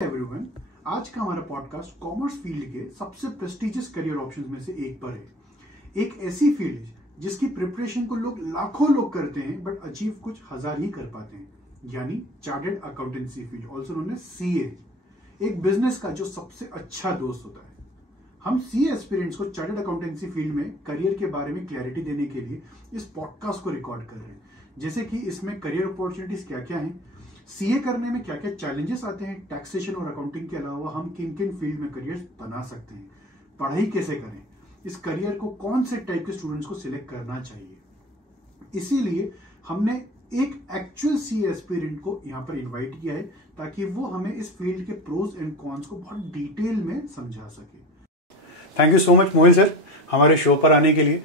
Everyone, आज का हमारा पॉडकास्ट कॉमर्स फील्ड के सबसे प्रेस्टिजियस करियर ऑप्शंस में से एक पर है। एक ऐसी फील्ड जिसकी प्रिपरेशन को लाखों लोग करते हैं बट अचीव कुछ हजार ही कर पाते हैं, यानी chartered accountancy field, also known as CA. एक बिजनेस का जो सबसे अच्छा दोस्त होता है। हम सीए एस्पिरेंट्स को चार्टर्ड अकाउंटेंसी फील्ड में करियर के बारे में क्लैरिटी देने के लिए इस पॉडकास्ट को रिकॉर्ड कर रहे हैं, जैसे कि इसमें करियर अपॉर्चुनिटीज क्या क्या हैं, सीए करने में क्या क्या चैलेंजेस आते हैं, टैक्सेशन और अकाउंटिंग के अलावा हम किन किन फील्ड में करियर बना सकते हैं, पढ़ाई कैसे करें, इस करियर को कौन से टाइप के स्टूडेंट्स को सिलेक्ट करना चाहिए। इसीलिए हमने एक एक्चुअल सीए एस्पिरेंट को यहाँ पर इनवाइट किया है ताकि वो हमें इस फील्ड के प्रोज एंड कॉन्स को बहुत डिटेल में समझा सके। Thank you so much Mohil sir हमारे शो पर आने के लिए।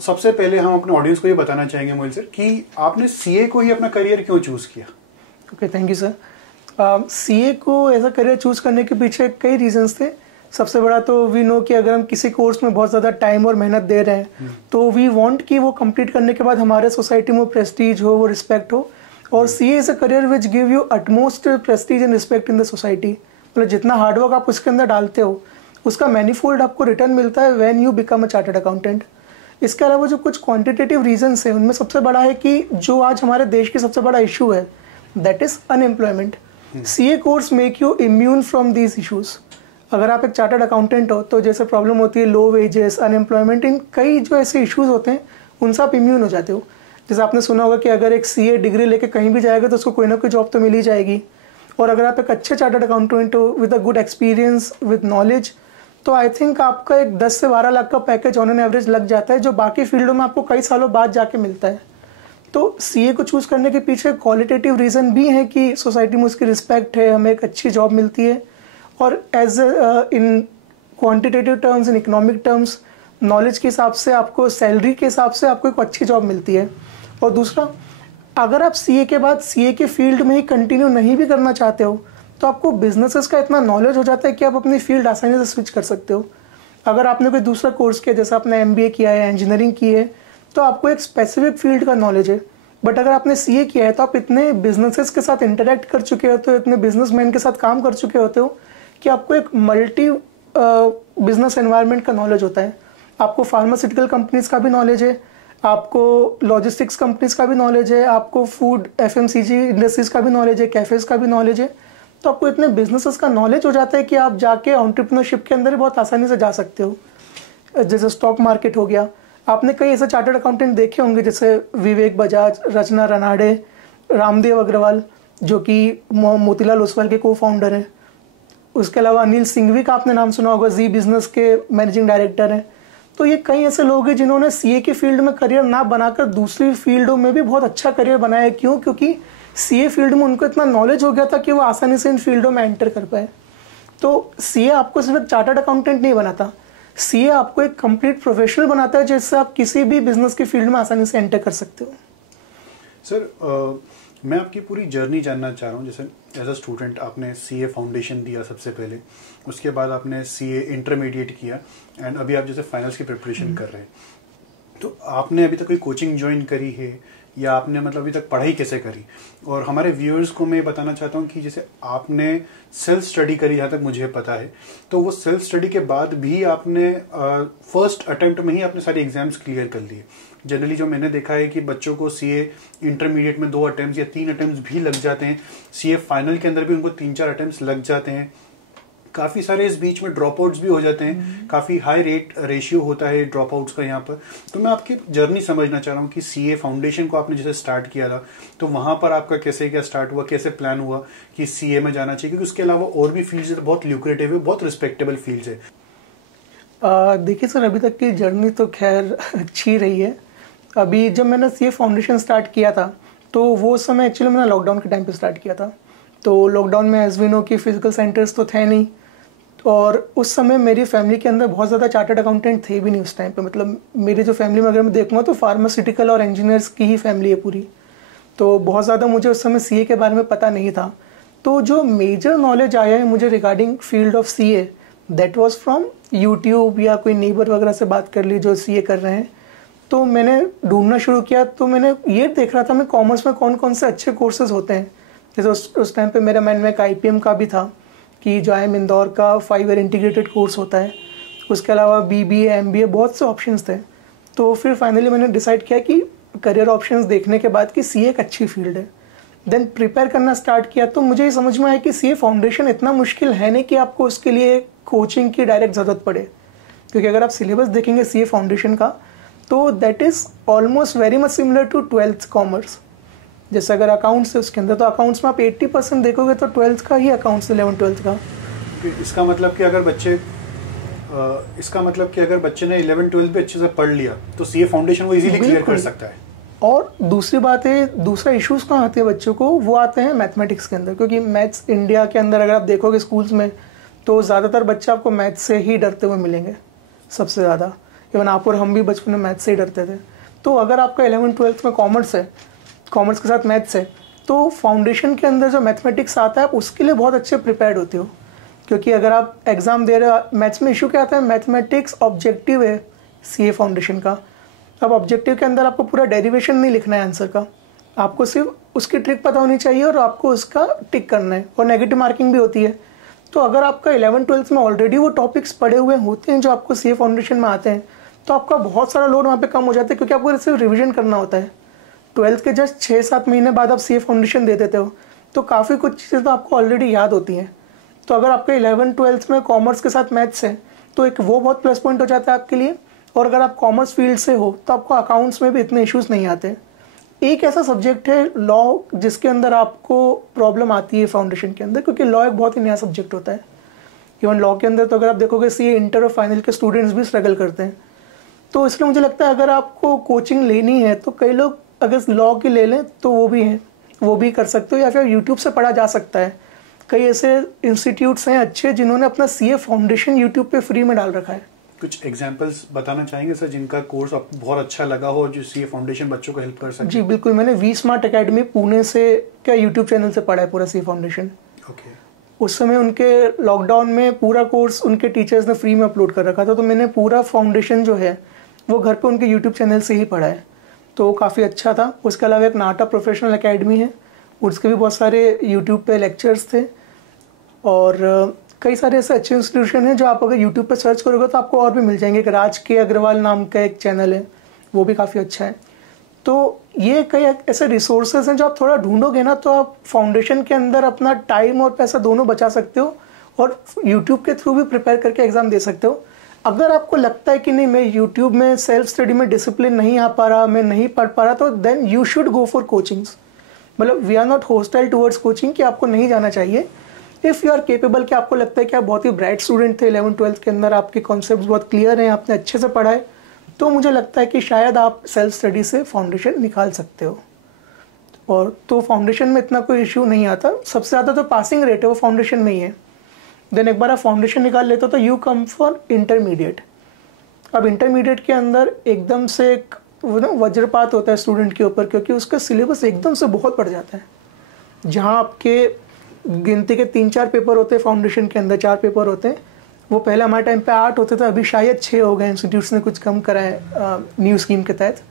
सबसे पहले हम अपने ऑडियंस को ये बताना चाहेंगे मोहिल सर कि आपने सीए को ही अपना करियर क्यों चूज किया। Okay, thank you sir. CA को एज अ करियर चूज करने के पीछे कई रीजंस थे। सबसे बड़ा तो वी नो कि अगर हम किसी कोर्स में बहुत ज़्यादा टाइम और मेहनत दे रहे हैं तो वी वांट कि वो कंप्लीट करने के बाद हमारे सोसाइटी में प्रेस्टीज हो, वो रिस्पेक्ट हो। और CA is a career which give you utmost Prestige and respect in the society. मतलब जितना हार्डवर्क आप उसके अंदर डालते हो उसका मैनीफोल्ड आपको रिटर्न मिलता है when you become a chartered accountant. इसके अलावा जो कुछ क्वांटिटेटिव रीजंस है उनमें सबसे बड़ा है कि जो आज हमारे देश की सबसे बड़ा इशू है that is unemployment. CA course make you immune from these issues. अगर आप एक चार्टर्ड अकाउंटेंट हो तो जैसे प्रॉब्लम होती है लो वेजेस, अनएम्प्लॉयमेंट, इन कई जो ऐसे इश्यूज होते हैं उनसे आप इम्यून हो जाते हो। जैसे आपने सुना होगा कि अगर एक सीए डिग्री लेके कहीं भी जाएगा तो उसको कोई ना कोई जॉब तो मिल ही जाएगी। और अगर आप एक अच्छे चार्टर्ड अकाउंटेंट हो with a good experience, with knowledge, तो आई थिंक आपका एक 10 से 12 लाख का पैकेज ऑन एन एवरेज लग जाता है, जो बाकी फील्डों में आपको कई सालों बाद जाके मिलता है। तो सीए को चूज़ करने के पीछे क्वालिटेटिव रीज़न भी है कि सोसाइटी में उसकी रिस्पेक्ट है, हमें एक अच्छी जॉब मिलती है, और as in quantitative terms, in economic terms, knowledge के हिसाब से आपको सैलरी के हिसाब से आपको एक अच्छी जॉब मिलती है। और दूसरा, अगर आप सीए के बाद सीए के फील्ड में ही कंटिन्यू नहीं भी करना चाहते हो तो आपको बिजनेसेस का इतना नॉलेज हो जाता है कि आप अपनी फील्ड आसानी से स्विच कर सकते हो। अगर आपने कोई दूसरा कोर्स किया, जैसे आपने एमबीए किया है, इंजीनियरिंग की है, तो आपको एक स्पेसिफिक फील्ड का नॉलेज है। बट अगर आपने सीए किया है तो आप इतने बिजनेसेस के साथ इंटरेक्ट कर चुके होते हो, इतने बिजनेसमैन के साथ काम कर चुके होते हो कि आपको एक मल्टी बिजनेस एनवायरनमेंट का नॉलेज होता है। आपको फार्मास्यूटिकल कंपनीज का भी नॉलेज है, आपको लॉजिस्टिक्स कंपनीज का भी नॉलेज है, आपको फूड एफएमसीजी इंडस्ट्रीज का भी नॉलेज है, कैफेज का भी नॉलेज है। तो आपको इतने बिजनेसेस का नॉलेज हो जाता है कि आप जाके एंटरप्रेन्योरशिप के अंदर बहुत आसानी से जा सकते हो। जैसे स्टॉक मार्केट हो गया, आपने कई ऐसे चार्टर्ड अकाउंटेंट देखे होंगे जैसे विवेक बजाज, रचना रनाडे, रामदेव अग्रवाल जो कि मोतीलाल ओसवाल के को फाउंडर हैं। उसके अलावा अनिल सिंघवी का आपने नाम सुना होगा, जी बिजनेस के मैनेजिंग डायरेक्टर हैं। तो ये कई ऐसे लोग हैं जिन्होंने सीए के फील्ड में करियर ना बनाकर दूसरी फील्डों में भी बहुत अच्छा करियर बनाया है। क्यों? क्योंकि सीए फील्ड में उनको इतना नॉलेज हो गया था कि वो आसानी से इन फील्डों में एंटर कर पाए। तो सीए आपको सिर्फ एक चार्टर्ड अकाउंटेंट नहीं बनाता, सीए आपको एक कंप्लीट प्रोफेशनल बनाता है जिससे आप किसी भी बिजनेस की फील्ड में आसानी से एंटर कर सकते हो। सर मैं आपकी पूरी जर्नी जानना चाह रहा हूँ। जैसे एज अ स्टूडेंट आपने सीए फाउंडेशन दिया सबसे पहले, उसके बाद आपने सीए इंटरमीडिएट किया एंड अभी आप जैसे फाइनल्स की प्रिपरेशन कर रहे हैं। तो आपने अभी तक कोई कोचिंग ज्वाइन करी है या आपने मतलब अभी तक पढ़ाई कैसे करी? और हमारे व्यूअर्स को मैं बताना चाहता हूँ कि जैसे आपने सेल्फ स्टडी करी, जहाँ तक मुझे पता है, तो वो सेल्फ स्टडी के बाद भी आपने फर्स्ट अटेम्प्ट में ही अपने सारे एग्जाम्स क्लियर कर लिए। जनरली जो मैंने देखा है कि बच्चों को सीए इंटरमीडिएट में 2 अटेम्प्ट या 3 अटेम्प्ट भी लग जाते हैं, सीए फाइनल के अंदर भी उनको 3-4 अटेम्प्ट लग जाते हैं। काफ़ी सारे इस बीच में ड्रॉप आउट्स भी हो जाते हैं, काफ़ी हाई रेशियो होता है ड्रॉप आउट्स का यहाँ पर। तो मैं आपकी जर्नी समझना चाह रहा हूँ कि सीए फाउंडेशन को आपने जैसे स्टार्ट किया था तो वहाँ पर आपका कैसे क्या स्टार्ट हुआ, कैसे प्लान हुआ कि सीए में जाना चाहिए, क्योंकि उसके अलावा और भी फील्ड्स है, बहुत ल्यूक्रेटिव है, बहुत रिस्पेक्टेबल फील्ड्स है। देखिए सर, अभी तक की जर्नी तो खैर अच्छी रही है। अभी जब मैंने सीए फाउंडेशन स्टार्ट किया था तो वो समय एक्चुअली मैंने लॉकडाउन के टाइम पे स्टार्ट किया था। तो लॉकडाउन में एज वी नो कि फिजिकल सेंटर्स तो थे नहीं, और उस समय मेरी फैमिली के अंदर बहुत ज़्यादा चार्टर्ड अकाउंटेंट थे भी नहीं उस टाइम पे। मतलब मेरी जो फैमिली में अगर मैं देखूँगा तो फार्मास्यूटिकल और इंजीनियर्स की ही फैमिली है पूरी। तो बहुत ज़्यादा मुझे उस समय सीए के बारे में पता नहीं था। तो जो मेजर नॉलेज आया है मुझे regarding field of CA that was from YouTube या कोई नेबर वगैरह से बात कर ली जो सीए कर रहे हैं। तो मैंने ढूंढना शुरू किया, तो मैंने ये देख रहा था मैं कॉमर्स में कौन कौन से अच्छे कोर्सेज होते हैं। जैसे उस टाइम पे मेरे माइंड में एक आईपीएम का भी था, कि जो IIM इंदौर का 5 ईयर इंटीग्रेटेड कोर्स होता है, उसके अलावा BBA MBA बहुत से ऑप्शंस थे। तो फिर फाइनली मैंने डिसाइड किया कि करियर ऑप्शंस देखने के बाद कि CA एक अच्छी फील्ड है। देन प्रिपेयर करना स्टार्ट किया तो मुझे ये समझ में आया कि CA फाउंडेशन इतना मुश्किल है नहीं कि आपको उसके लिए कोचिंग की डायरेक्ट ज़रूरत पड़े, क्योंकि अगर आप सिलेबस देखेंगे CA फाउंडेशन का तो that is almost very much similar to 12th commerce. जैसे अगर अकाउंट्स है उसके अंदर, तो अकाउंट्स में आप 80% देखोगे तो 12th का ही अकाउंट्स 11th-12th का। इसका मतलब कि अगर बच्चे ने 11th-12th भी अच्छे से पढ़ लिया तो CA फाउंडेशन वो इजीली क्लियर कर सकता है। और दूसरी बात है, दूसरा इश्यूज कहाँ आते हैं बच्चों को, वो आते हैं मैथमेटिक्स के अंदर, क्योंकि मैथ्स इंडिया के अंदर अगर आप देखोगे स्कूल्स में तो ज़्यादातर बच्चे आपको मैथ्स से ही डरते हुए मिलेंगे सबसे ज़्यादा। इवन आप और हम भी बचपन में मैथ्स से ही डरते थे। तो अगर आपका 11th-12th में कॉमर्स है, कॉमर्स के साथ मैथ्स है, तो फाउंडेशन के अंदर जो मैथमेटिक्स आता है उसके लिए बहुत अच्छे प्रिपेयर्ड होते हो। क्योंकि अगर आप एग्ज़ाम दे रहे हो, मैथ्स में इशू क्या आता है, मैथमेटिक्स ऑब्जेक्टिव है CA फाउंडेशन का। अब ऑब्जेक्टिव के अंदर आपको पूरा डेरिवेशन नहीं लिखना है आंसर का, आपको सिर्फ उसकी ट्रिक पता होनी चाहिए और आपको उसका टिक करना है, और नेगेटिव मार्किंग भी होती है। तो अगर आपका 11th-12th में ऑलरेडी वो टॉपिक्स पढ़े हुए होते हैं जो आपको CA फाउंडेशन में आते हैं, तो आपका बहुत सारा लोड वहाँ पे कम हो जाता है, क्योंकि आपको सिर्फ रिवीजन करना होता है। 12th के जस्ट 6-7 महीने बाद आप CA फाउंडेशन दे देते हो तो काफ़ी कुछ चीज़ें तो आपको ऑलरेडी याद होती हैं। तो अगर आपके 11th-12th में कॉमर्स के साथ मैथ्स है तो एक वो बहुत प्लस पॉइंट हो जाता है आपके लिए। और अगर आप कॉमर्स फील्ड से हो तो आपको अकाउंट्स में भी इतने इश्यूज नहीं आते। एक ऐसा सब्जेक्ट है लॉ जिसके अंदर आपको प्रॉब्लम आती है फाउंडेशन के अंदर, क्योंकि लॉ एक बहुत ही नया सब्जेक्ट होता है। इवन लॉ के अंदर तो अगर आप देखोगे CA इंटर और फाइनल के स्टूडेंट्स भी स्ट्रगल करते हैं। तो इसलिए मुझे लगता है अगर आपको कोचिंग लेनी है तो कई लोग अगर लॉ की ले लें तो वो भी हैं, वो भी कर सकते हो, या फिर यूट्यूब से पढ़ा जा सकता है। कई ऐसे इंस्टीट्यूट्स हैं अच्छे जिन्होंने अपना CA फाउंडेशन यूट्यूब पे फ्री में डाल रखा है। कुछ एग्जांपल्स बताना चाहेंगे सर जिनका कोर्स आपको बहुत अच्छा लगा हो, जो CA फाउंडेशन बच्चों को हेल्प कर सके? जी बिल्कुल, मैंने वी स्मार्ट अकेडमी पुणे से क्या यूट्यूब चैनल से पढ़ा है पूरा CA फाउंडेशन। ओके। उस समय उनके लॉकडाउन में पूरा कोर्स उनके टीचर्स ने फ्री में अपलोड कर रखा था, तो मैंने पूरा फाउंडेशन जो है वो घर पे उनके यूट्यूब चैनल से ही पढ़ा है, तो काफ़ी अच्छा था। उसके अलावा एक नाटा प्रोफेशनल एकेडमी है, उसके भी बहुत सारे यूट्यूब पे लेक्चर्स थे। और कई सारे ऐसे अच्छे इंस्टीट्यूशन हैं जो आप अगर यूट्यूब पे सर्च करोगे तो आपको और भी मिल जाएंगे। एक राज के अग्रवाल नाम का एक चैनल है, वो भी काफ़ी अच्छा है। तो ये कई ऐसे रिसोर्सेज हैं जो आप थोड़ा ढूंढोगे ना तो आप फाउंडेशन के अंदर अपना टाइम और पैसा दोनों बचा सकते हो, और यूट्यूब के थ्रू भी प्रिपेयर करके एग्ज़ाम दे सकते हो। अगर आपको लगता है कि नहीं मैं यूट्यूब में सेल्फ स्टडी में डिसिप्लिन नहीं आ पा रहा, मैं नहीं पढ़ पा रहा, तो then you should go for coachings. मतलब we are not hostile towards coaching कि आपको नहीं जाना चाहिए। इफ़ यू आर केपेबल, कि आपको लगता है कि आप बहुत ही ब्राइट स्टूडेंट थे 11th-12th के अंदर, आपके कॉन्सेप्ट्स बहुत क्लियर हैं, आपने अच्छे से पढ़ा है, तो मुझे लगता है कि शायद आप सेल्फ स्टडी से फाउंडेशन निकाल सकते हो। और तो फाउंडेशन में इतना कोई इश्यू नहीं आता। सबसे ज़्यादा तो पासिंग रेट है वो फाउंडेशन में ही है। देन एक बार आप फाउंडेशन निकाल लेते हो तो यू कम फॉर इंटरमीडिएट। अब इंटरमीडिएट के अंदर एकदम से एक वज्रपात होता है स्टूडेंट के ऊपर, क्योंकि उसका सिलेबस एकदम से बहुत बढ़ जाता है। जहाँ आपके गिनती के 3-4 पेपर होते हैं फाउंडेशन के अंदर, 4 पेपर होते हैं, वो पहले हमारे टाइम पे 8 होते थे, अभी शायद 6 हो गए, इंस्टीट्यूट्स ने कुछ कम करा है न्यू स्कीम के तहत।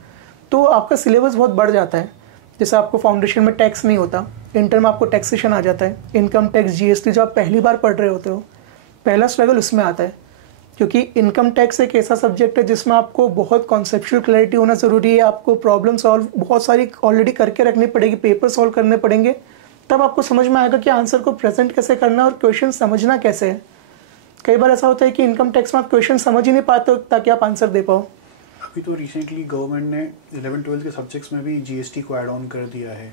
तो आपका सिलेबस बहुत बढ़ जाता है। जैसे आपको फाउंडेशन में टैक्स नहीं होता, इंटर में आपको टैक्सेशन आ जाता है, इनकम टैक्स GST जो आप पहली बार पढ़ रहे होते हो, पहला स्ट्रगल उसमें आता है। क्योंकि इनकम टैक्स एक ऐसा सब्जेक्ट है जिसमें आपको बहुत कॉन्सेप्चुअल क्लैरिटी होना ज़रूरी है। आपको प्रॉब्लम सॉल्व बहुत सारी ऑलरेडी करके रखनी पड़ेगी, पेपर सॉल्व करने पड़ेंगे, तब आपको समझ में आएगा कि आंसर को प्रेजेंट कैसे करना और क्वेश्चन समझना कैसे है। कई बार ऐसा होता है कि इनकम टैक्स में आप क्वेश्चन समझ ही नहीं पाते हो ताकि आप आंसर दे पाओ। अभी तो रिसेंटली गवर्नमेंट ने 11th-12th के सब्जेक्ट्स में भी GST को ऐड ऑन कर दिया है,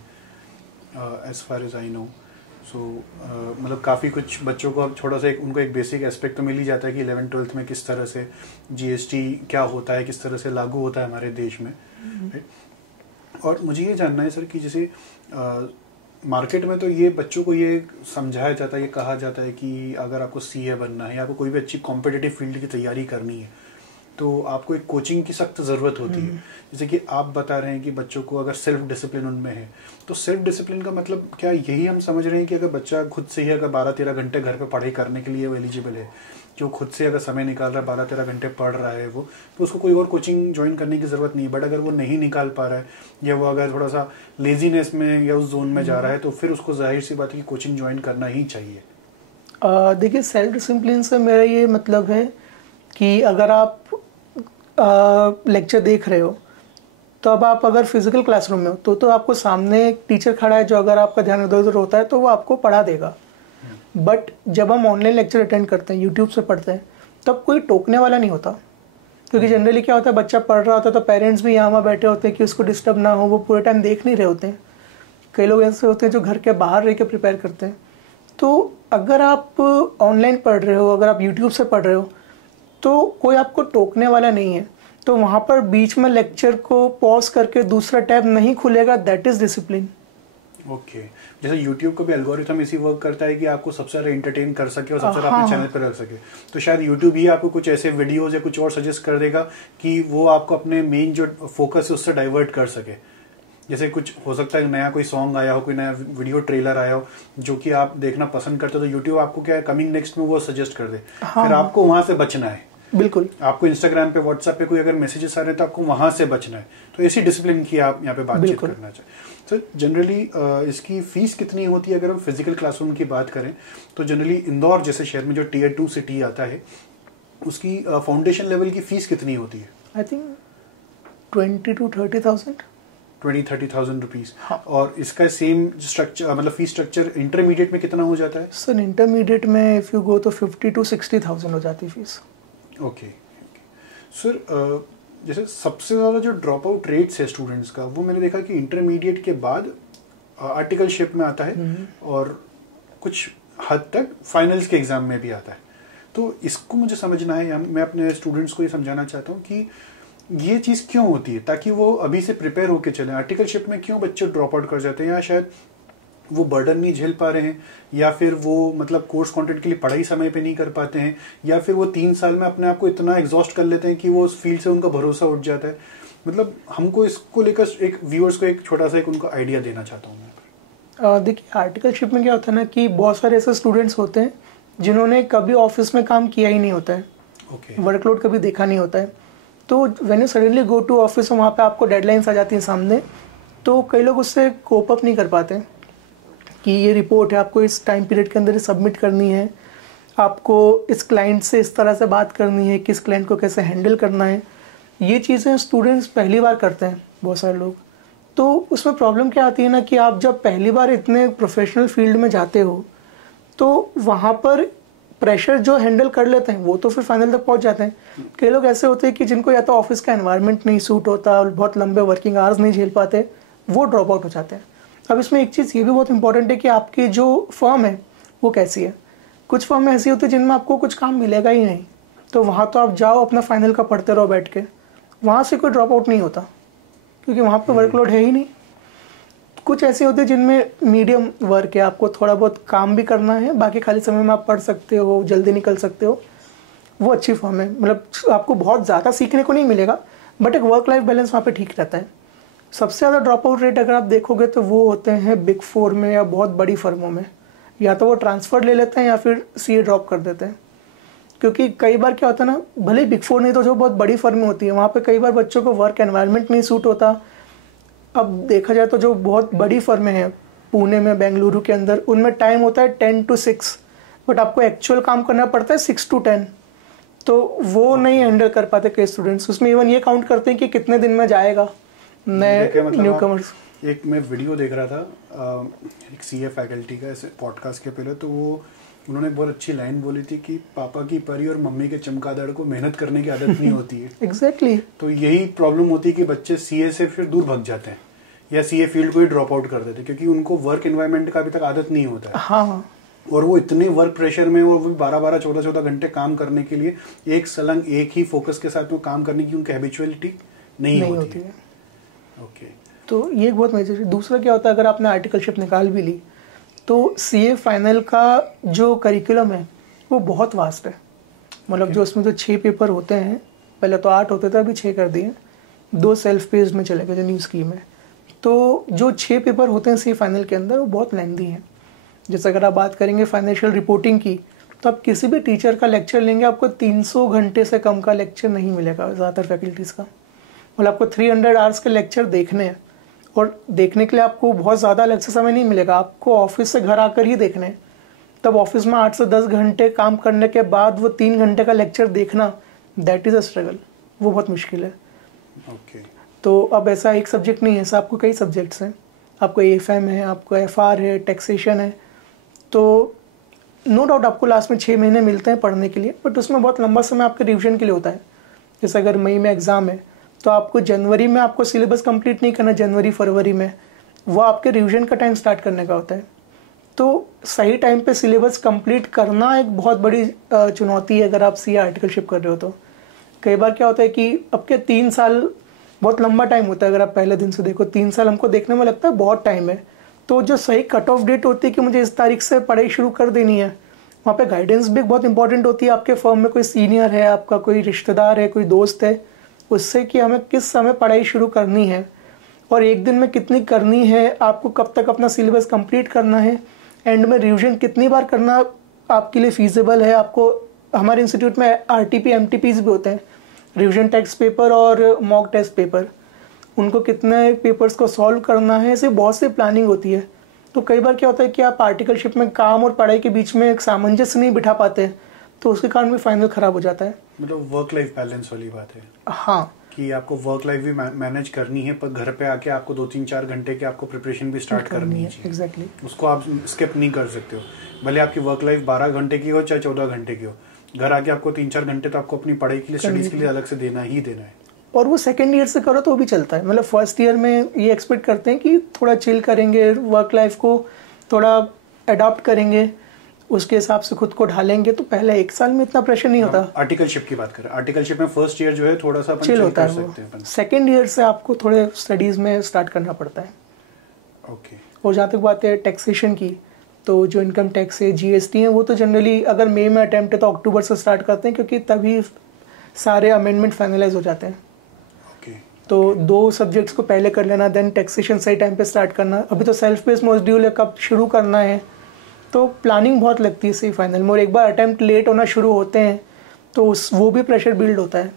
as far as I know. So मतलब काफ़ी कुछ बच्चों को अब थोड़ा सा उनको एक बेसिक एस्पेक्ट तो मिल ही जाता है कि 11th-12th में किस तरह से GST क्या होता है, किस तरह से लागू होता है हमारे देश में। और मुझे ये जानना है सर कि जैसे मार्केट में तो ये बच्चों को ये समझाया जाता है, ये कहा जाता है कि अगर आपको CA बनना है या आपको कोई भी अच्छी कॉम्पिटिटिव फील्ड की तैयारी करनी है तो आपको एक कोचिंग की सख्त ज़रूरत होती है। जैसे कि आप बता रहे हैं कि बच्चों को अगर सेल्फ डिसिप्लिन उनमें है, तो सेल्फ डिसिप्लिन का मतलब क्या यही हम समझ रहे हैं कि अगर बच्चा खुद से ही अगर 12-13 घंटे घर पे पढ़ाई करने के लिए वो एलिजिबल है, जो खुद से अगर समय निकाल रहा है 12-13 घंटे पढ़ रहा है वो, तो उसको कोई और कोचिंग ज्वाइन करने की ज़रूरत नहीं है। बट अगर वो नहीं निकाल पा रहा है या वो अगर थोड़ा सा लेजीनेस में या उस जोन में जा रहा है तो फिर उसको जाहिर सी बात है कि कोचिंग ज्वाइन करना ही चाहिए। देखिए, सेल्फ डिसिप्लिन से मेरा ये मतलब है कि अगर आप लेक्चर देख रहे हो तो अब आप अगर फिजिकल क्लासरूम में हो तो आपको सामने एक टीचर खड़ा है जो अगर आपका ध्यान इधर उधर होता है तो वो आपको पढ़ा देगा। बट जब हम ऑनलाइन लेक्चर अटेंड करते हैं, यूट्यूब से पढ़ते हैं, तब कोई टोकने वाला नहीं होता, क्योंकि जनरली क्या होता है, बच्चा पढ़ रहा होता है तो पेरेंट्स भी यहाँ वहाँ बैठे होते हैं कि उसको डिस्टर्ब ना हो, वो पूरे टाइम देख नहीं रहे होते हैं। कई लोग ऐसे होते हैं जो घर के बाहर रह के प्रिपेयर करते हैं। तो अगर आप ऑनलाइन पढ़ रहे हो, अगर आप यूट्यूब से पढ़ रहे हो, तो कोई आपको टोकने वाला नहीं है, तो वहाँ पर बीच में लेक्चर को पॉज करके दूसरा टैब नहीं खुलेगा, दैट इज़ डिसिप्लिन। ओके, जैसे YouTube का भी एल्गोरिथम इसी वर्क करता है कि आपको सबसे ज़्यादा एंटरटेन कर सके और सबसे ज़्यादा अपने चैनल पर रख सके, तो शायद YouTube ही आपको कुछ ऐसे वीडियोस या कुछ और सजेस्ट कर देगा कि वो आपको अपने मेन जो फोकस है उससे डाइवर्ट कर सके। जैसे कुछ हो सकता है नया कोई सॉन्ग आया हो, कोई नया वीडियो ट्रेलर आया हो जो कि आप देखना पसंद करते हो, तो यूट्यूब आपको क्या है कमिंग नेक्स्ट में वो सजेस्ट कर दे। फिर आपको वहां से बचना है। बिल्कुल, आपको इंस्टाग्राम पे, व्हाट्सएप पे कोई अगर मैसेजेस आ रहे हैं तो आपको वहां से बचना है। तो इसी डिसिप्लिन की आप यहाँ पे बातचीत करना चाहिए। तो जनरली इसकी फीस कितनी होती है? अगर हम फिजिकल क्लासरूम की बात करें तो जनरली इंदौर जैसे शहर में जो Tier 2 सिटी आता है उसकी फाउंडेशन लेवल की फीस कितनी होती है? I think 20 to 30,000, 20-30,000 rupees. और इसका सेम स्ट्रक्चर, मतलब फीस स्ट्रक्चर इंटरमीडिएट में कितना हो जाता है? सर इंटरमीडिएट में इफ यू गो तो 50 to 60,000 हो जाती है फीस। ओके सर, जैसे सबसे ज़्यादा जो ड्रॉप आउट रेट्स है स्टूडेंट्स का, वो मैंने देखा कि इंटरमीडिएट के बाद आर्टिकलशिप में आता है और कुछ हद तक फाइनल्स के एग्जाम में भी आता है। तो इसको मुझे समझना है, मैं अपने स्टूडेंट्स को ये समझाना चाहता हूँ कि ये चीज़ क्यों होती है, ताकि वो अभी से प्रिपेयर होकर चलें। आर्टिकलशिप में क्यों बच्चे ड्रॉप आउट कर जाते हैं? या शायद वो बर्डन नहीं झेल पा रहे हैं, या फिर वो मतलब कोर्स कंटेंट के लिए पढ़ाई समय पे नहीं कर पाते हैं, या फिर वो 3 साल में अपने आप को इतना एग्जॉस्ट कर लेते हैं कि वो उस फील्ड से उनका भरोसा उठ जाता है। मतलब हमको इसको लेकर एक व्यूअर्स को एक छोटा सा एक उनका आइडिया देना चाहता हूँ मैं। देखिए, आर्टिकलशिप में क्या होता है ना कि बहुत सारे ऐसे स्टूडेंट्स होते हैं जिन्होंने कभी ऑफिस में काम किया ही नहीं होता है, वर्कलोड कभी देखा नहीं होता है। तो when you suddenly go to office, वहाँ पे आपको डेडलाइंस आ जाती हैं सामने, तो कई लोग उससे कोप अप नहीं कर पाते कि ये रिपोर्ट है, आपको इस टाइम पीरियड के अंदर सबमिट करनी है, आपको इस क्लाइंट से इस तरह से बात करनी है, किस क्लाइंट को कैसे हैंडल करना है। ये चीज़ें स्टूडेंट्स पहली बार करते हैं बहुत सारे लोग। तो उसमें प्रॉब्लम क्या आती है ना कि आप जब पहली बार इतने प्रोफेशनल फील्ड में जाते हो तो वहाँ पर प्रेशर जो हैंडल कर लेते हैं वो तो फिर फाइनल तक पहुँच जाते हैं। कई लोग ऐसे होते हैं कि जिनको या तो ऑफिस का एनवायरनमेंट नहीं सूट होता और बहुत लंबे वर्किंग आवर्स नहीं झेल पाते, वो ड्रॉप आउट हो जाते हैं। अब इसमें एक चीज़ ये भी बहुत इंपॉर्टेंट है कि आपकी जो फर्म है वो कैसी है। कुछ फर्म ऐसी होती है जिनमें आपको कुछ काम मिलेगा ही नहीं, तो वहाँ तो आप जाओ अपना फाइनल का पढ़ते रहो बैठ के, वहाँ से कोई ड्रॉप आउट नहीं होता क्योंकि वहाँ पर वर्कलोड है ही नहीं। कुछ ऐसे होते हैं जिनमें मीडियम वर्क है, आपको थोड़ा बहुत काम भी करना है, बाकी खाली समय में आप पढ़ सकते हो, जल्दी निकल सकते हो, वो अच्छी फॉर्म है। मतलब आपको बहुत ज़्यादा सीखने को नहीं मिलेगा बट एक वर्क लाइफ बैलेंस वहाँ पे ठीक रहता है। सबसे ज़्यादा ड्रॉप आउट रेट अगर आप देखोगे तो वो होते हैं बिग 4 में या बहुत बड़ी फर्मों में, या तो वो ट्रांसफ़र ले लेते हैं या फिर CA ड्रॉप कर देते हैं। क्योंकि कई बार क्या होता है ना, भले बिग 4 नहीं तो जो बहुत बड़ी फर्में होती है वहाँ पे कई बार बच्चों को वर्क एनवायरनमेंट नहीं सूट होता। अब देखा जाए तो जो बहुत बड़ी फर्में हैं पुणे में, बेंगलुरु के अंदर, उनमें टाइम होता है 10 to 6, बट आपको एक्चुअल काम करना पड़ता है 6 to 10, तो वो नहीं हैंडल कर पाते कई स्टूडेंट्स। उसमें इवन ये काउंट करते हैं कि कितने दिन में जाएगा नए न्यू कमर्स। एक मैं वीडियो देख रहा था एक CA फैकल्टी का ऐसे पॉडकास्ट के पहले, तो वो उन्होंने बहुत अच्छी लाइन बोली थी कि पापा की परी और मम्मी के चमगादड़ को मेहनत करने की आदत नहीं होती है। एग्जैक्टली तो यही प्रॉब्लम होती है कि बच्चे CA से फिर दूर भाग जाते हैं या CA फील्ड को ही ड्रॉप आउट कर देते हैं क्योंकि उनको वर्क एनवायरनमेंट का अभी तक आदत नहीं होता है। हाँ, और वो इतने वर्क प्रेशर में, और वो 12-12, 14-14 घंटे काम करने के लिए एक सलंग एक ही फोकस के साथ में काम करने की उनकी हैबिचुअलिटी नहीं होती है। ओके, तो ये एक बहुत मेजर है। दूसरा क्या होता है, अगर आपने आर्टिकलशिप निकाल भी ली तो CA फाइनल का जो करिकुलम है वो बहुत वास्ट है। मतलब जो उसमें जो 6 पेपर होते हैं, पहले तो 8 होते थे, अभी 6 कर दिए, 2 सेल्फ पेस्ड में चले गए जो न्यू स्कीम है। तो जो 6 पेपर होते हैं CA फाइनल के अंदर वो बहुत लेंथी हैं। जैसे अगर आप बात करेंगे फाइनेंशियल रिपोर्टिंग की, तो आप किसी भी टीचर का लेक्चर लेंगे आपको 300 घंटे से कम का लेक्चर नहीं मिलेगा ज़्यादातर फैकल्टीज़ का। मतलब आपको 300 आवर्स के लेक्चर देखने हैं, और देखने के लिए आपको बहुत ज़्यादा अलग से समय नहीं मिलेगा, आपको ऑफिस से घर आकर ही देखने हैं। तब ऑफिस में 8 से 10 घंटे काम करने के बाद वो 3 घंटे का लेक्चर देखना, दैट इज़ अ स्ट्रगल, वो बहुत मुश्किल है। ओके। तो अब ऐसा एक सब्जेक्ट नहीं है, ऐसा आपको कई सब्जेक्ट्स हैं, आपको AFM है, आपको FR है, टैक्सेशन है। तो नो डाउट आपको लास्ट में 6 महीने मिलते हैं पढ़ने के लिए, बट उसमें बहुत लंबा समय आपके रिविजन के लिए होता है। जैसे अगर मई में एग्ज़ाम है तो आपको जनवरी में आपको सिलेबस कंप्लीट नहीं करना, जनवरी फरवरी में वो आपके रिविजन का टाइम स्टार्ट करने का होता है। तो सही टाइम पे सिलेबस कंप्लीट करना एक बहुत बड़ी चुनौती है अगर आप CA आर्टिकलशिप कर रहे हो। तो कई बार क्या होता है कि आपके 3 साल बहुत लंबा टाइम होता है, अगर आप पहले दिन से देखो 3 साल हमको देखने में लगता है बहुत टाइम है। तो जो सही कट ऑफ डेट होती है कि मुझे इस तारीख से पढ़ाई शुरू कर देनी है, वहाँ पे गाइडेंस भी बहुत इंपॉर्टेंट होती है। आपके फर्म में कोई सीनियर है, आपका कोई रिश्तेदार है, कोई दोस्त है, उससे कि हमें किस समय पढ़ाई शुरू करनी है और एक दिन में कितनी करनी है, आपको कब तक अपना सिलेबस कंप्लीट करना है, एंड में रिविजन कितनी बार करना आपके लिए फीजिबल है। आपको हमारे इंस्टीट्यूट में RTP MTPs भी होते हैं, रिविजन टेक्स्ट पेपर और मॉक टेस्ट पेपर, उनको कितने पेपर्स को सॉल्व करना है, ऐसे बहुत सी प्लानिंग होती है। तो कई बार क्या होता है कि आप आर्टिकलशिप में काम और पढ़ाई के बीच में एक सामंजस्य नहीं बिठा पाते, तो उसके कारण भी फाइनल खराब हो जाता है। मतलब वर्क लाइफ बैलेंस वाली बात है। हाँ, कि आपको वर्क लाइफ भी मैनेज करनी है, पर घर पे आके आपको 2-3-4 घंटे की आपको प्रिपरेशन भी स्टार्ट करनी है। एग्जैक्टली। उसको आप स्किप नहीं कर सकते हो, भले आपकी वर्क लाइफ 12 घंटे की हो चाहे 14 घंटे की हो, घर आके आपको 3-4 घंटे तो आपको अपनी पढ़ाई के लिए, स्टडीज के लिए अलग से देना ही देना है। और वो सेकेंड ईयर से करो तो भी चलता है। मतलब फर्स्ट ईयर में ये एक्सपेक्ट करते हैं कि थोड़ा चिल करेंगे, वर्क लाइफ को थोड़ा अडॉप्ट करेंगे, उसके हिसाब से खुद को ढालेंगे, तो पहले 1 साल में इतना प्रेशर नहीं होता। आर्टिकलशिप की बात करें, आर्टिकलशिप में फर्स्ट ईयर जो है थोड़ा सा चिल होता है, सकते हैं। सेकेंड ईयर से आपको थोड़े स्टडीज में स्टार्ट करना पड़ता है। ओके। और जहाँ तक बात है टैक्सेशन की, तो जो इनकम टैक्स है, GST है, वो तो जनरली अगर मई में अटेम्प्ट है तो अक्टूबर से स्टार्ट करते हैं, क्योंकि तभी सारे अमेंडमेंट फाइनलाइज हो जाते हैं। तो 2 सब्जेक्ट्स को पहले कर लेना, देन टैक्सेशन सही टाइम पे स्टार्ट करना। अभी तो सेल्फ बेस्ड मॉड्यूल है, कब शुरू करना है, तो प्लानिंग बहुत लगती है सही फाइनल में। और एक बार अटेम्प्ट लेट होना शुरू होते हैं तो वो भी प्रेशर बिल्ड होता है,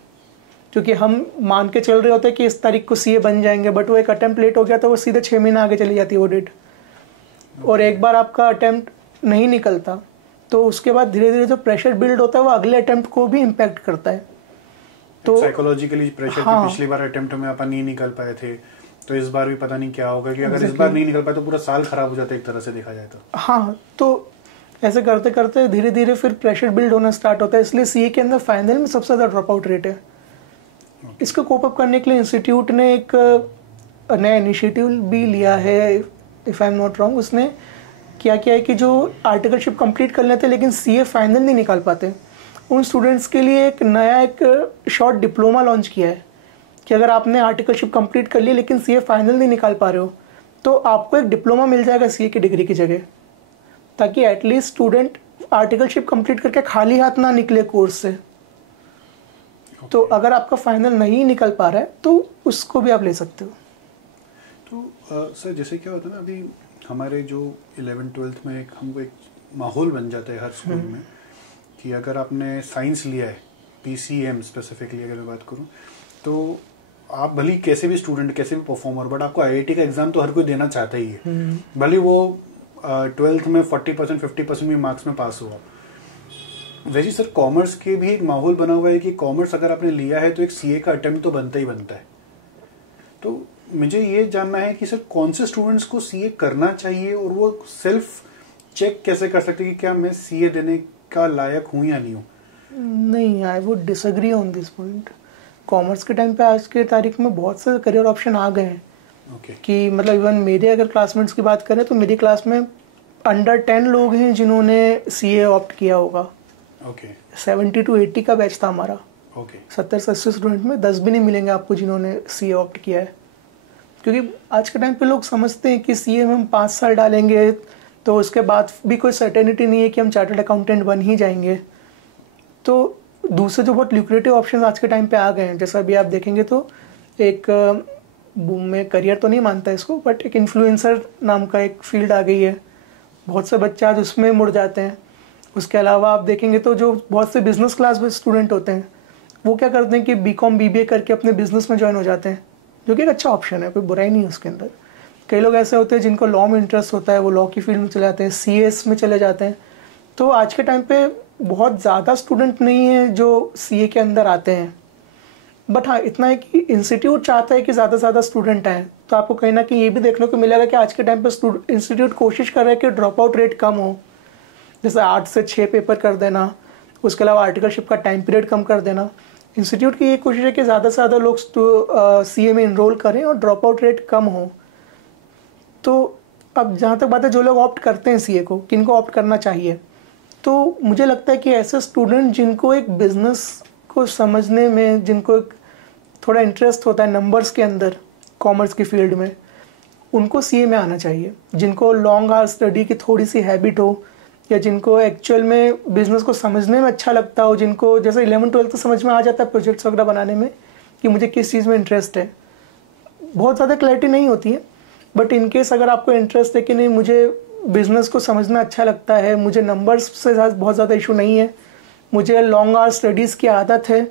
क्योंकि हम मान के चल रहे होते हैं कि इस तारीख को CA बन जाएंगे, बट वो एक अटेम्प्ट लेट हो गया तो वो सीधे 6 महीने आगे चली जाती है वो डेट। और एक बार आपका अटेम्प्ट नहीं निकलता तो उसके बाद धीरे धीरे जो प्रेशर बिल्ड होता है वो अगले अटेम्प्ट को भी इम्पैक्ट करता है। तो साइकोलॉजिकली प्रेशर, हाँ, पिछली बार अटेम्प्ट में अपन नहीं निकल पाए थे, तो इस बार भी पता नहीं क्या होगा, कि अगर इस बार नहीं निकल पाए तो पूरा साल खराब हो जाता है एक तरह से देखा जाए तो। हाँ, तो ऐसे करते करते धीरे धीरे फिर प्रेशर बिल्ड होना स्टार्ट होता है। इसलिए CA के अंदर फाइनल में सबसे ज़्यादा ड्रॉप आउट रेट है। इसको कोप अप करने के लिए इंस्टीट्यूट ने एक नया इनिशिएटिव भी लिया है, if I am not wrong. उसने क्या किया है कि जो आर्टिकलशिप कंप्लीट कर लेते हैं लेकिन CA फाइनल नहीं निकाल पाते, उन स्टूडेंट्स के लिए एक नया एक शॉर्ट डिप्लोमा लॉन्च किया है कि अगर आपने आर्टिकलशिप कंप्लीट कर ली लेकिन CA फाइनल नहीं निकाल पा रहे हो तो आपको एक डिप्लोमा मिल जाएगा CA की डिग्री की जगह, ताकि एटलीस्ट स्टूडेंट आर्टिकलशिप कंप्लीट करके खाली हाथ ना निकले कोर्स से। तो अगर आपका फाइनल नहीं निकल पा रहा है तो उसको भी आप ले सकते हो। तो सर जैसे क्या होता है ना, अभी हमारे जो 11th-12th में हमको एक माहौल बन जाता है हर स्कूल में कि अगर आपने साइंस लिया है, PCM स्पेसिफिकली अगर मैं बात करूं, तो आप भले कैसे भी स्टूडेंट, कैसे भी परफॉर्मर, बट आपको IIT का एग्जाम तो हर कोई देना चाहता ही है, भले वो 12th में 40% 50% भी मार्क्स में पास हुआ। वैसे सर कॉमर्स के भी एक माहौल बना हुआ है कि कॉमर्स अगर आपने लिया है तो एक CA का अटेम्प्ट तो बनता ही बनता है। तो मुझे ये जानना है कि सर कौन से स्टूडेंट्स को CA करना चाहिए और वो सेल्फ चेक कैसे कर सकते हैं कि क्या मैं CA देने का लायक हूँ या नहीं हूँ? नहीं, I would disagree on this point. Commerce के टाइम पे आज के तारीख में बहुत से करियर ऑप्शन आ गए हैं। कि मतलब इवन मेरे अगर क्लासमेट्स की बात करें तो मेरी क्लास में अंडर 10 लोग हैं जिन्होंने CA ऑप्ट किया होगा। 70 to 80 का बैच था हमारा। 70 से 80 स्टूडेंट में 10 भी नहीं मिलेंगे आपको जिन्होंने CA ऑप्ट किया है, क्योंकि आज के टाइम पे लोग समझते हैं कि CA में हम 5 साल डालेंगे तो उसके बाद भी कोई सर्टेनिटी नहीं है कि हम चार्टर्ड अकाउंटेंट बन ही जाएंगे। तो दूसरे जो बहुत ल्यूक्रेटिव ऑप्शन आज के टाइम पे आ गए हैं, जैसा अभी आप देखेंगे तो एक मैं करियर तो नहीं मानता इसको, बट एक इन्फ्लुएंसर नाम का एक फील्ड आ गई है, बहुत से बच्चे आज उसमें मुड़ जाते हैं। उसके अलावा आप देखेंगे तो जो बहुत से बिजनेस क्लास में स्टूडेंट होते हैं वो क्या करते हैं कि BCom BBA करके अपने बिजनेस में ज्वाइन हो जाते हैं, जो कि एक अच्छा ऑप्शन है, कोई बुराई नहीं है उसके अंदर। कई लोग ऐसे होते हैं जिनको लॉ में इंटरेस्ट होता है, वो लॉ की फील्ड में चले जाते हैं, CS में चले जाते हैं। तो आज के टाइम पे बहुत ज़्यादा स्टूडेंट नहीं है जो सीए के अंदर आते हैं, बट हाँ इतना है कि इंस्टीट्यूट चाहता है कि ज़्यादा से ज़्यादा स्टूडेंट आए। तो आपको कहीं ना कहीं ये भी देखने को मिलेगा कि आज के टाइम पे इंस्टीट्यूट कोशिश कर रहा है कि ड्रॉप आउट रेट कम हो, जैसे 8 से 6 पेपर कर देना, उसके अलावा आर्टिकलशिप का टाइम पीरियड कम कर देना। इंस्टीट्यूट की ये कोशिश है कि ज़्यादा से ज़्यादा लोग सीए में इनरोल करें और ड्रॉप आउट रेट कम हो। तो अब जहाँ तक बात है जो लोग ऑप्ट करते हैं सीए को, किन को ऑप्ट करना चाहिए, तो मुझे लगता है कि ऐसे स्टूडेंट जिनको एक बिजनेस को समझने में, जिनको एक थोड़ा इंटरेस्ट होता है नंबर्स के अंदर कॉमर्स की फील्ड में, उनको सीए में आना चाहिए। जिनको लॉन्ग आवर स्टडी की थोड़ी सी हैबिट हो, या जिनको एक्चुअल में बिजनेस को समझने में अच्छा लगता हो, जिनको जैसे 11-12 तो समझ में आ जाता है प्रोजेक्ट्स वगैरह बनाने में कि मुझे किस चीज़ में इंटरेस्ट है। बहुत ज़्यादा क्लैरिटी नहीं होती है, बट इनकेस अगर आपको इंटरेस्ट है कि नहीं मुझे बिज़नेस को समझना अच्छा लगता है, मुझे नंबर्स से बहुत ज़्यादा इशू नहीं है, मुझे लॉन्ग आवर स्टडीज़ की आदत है,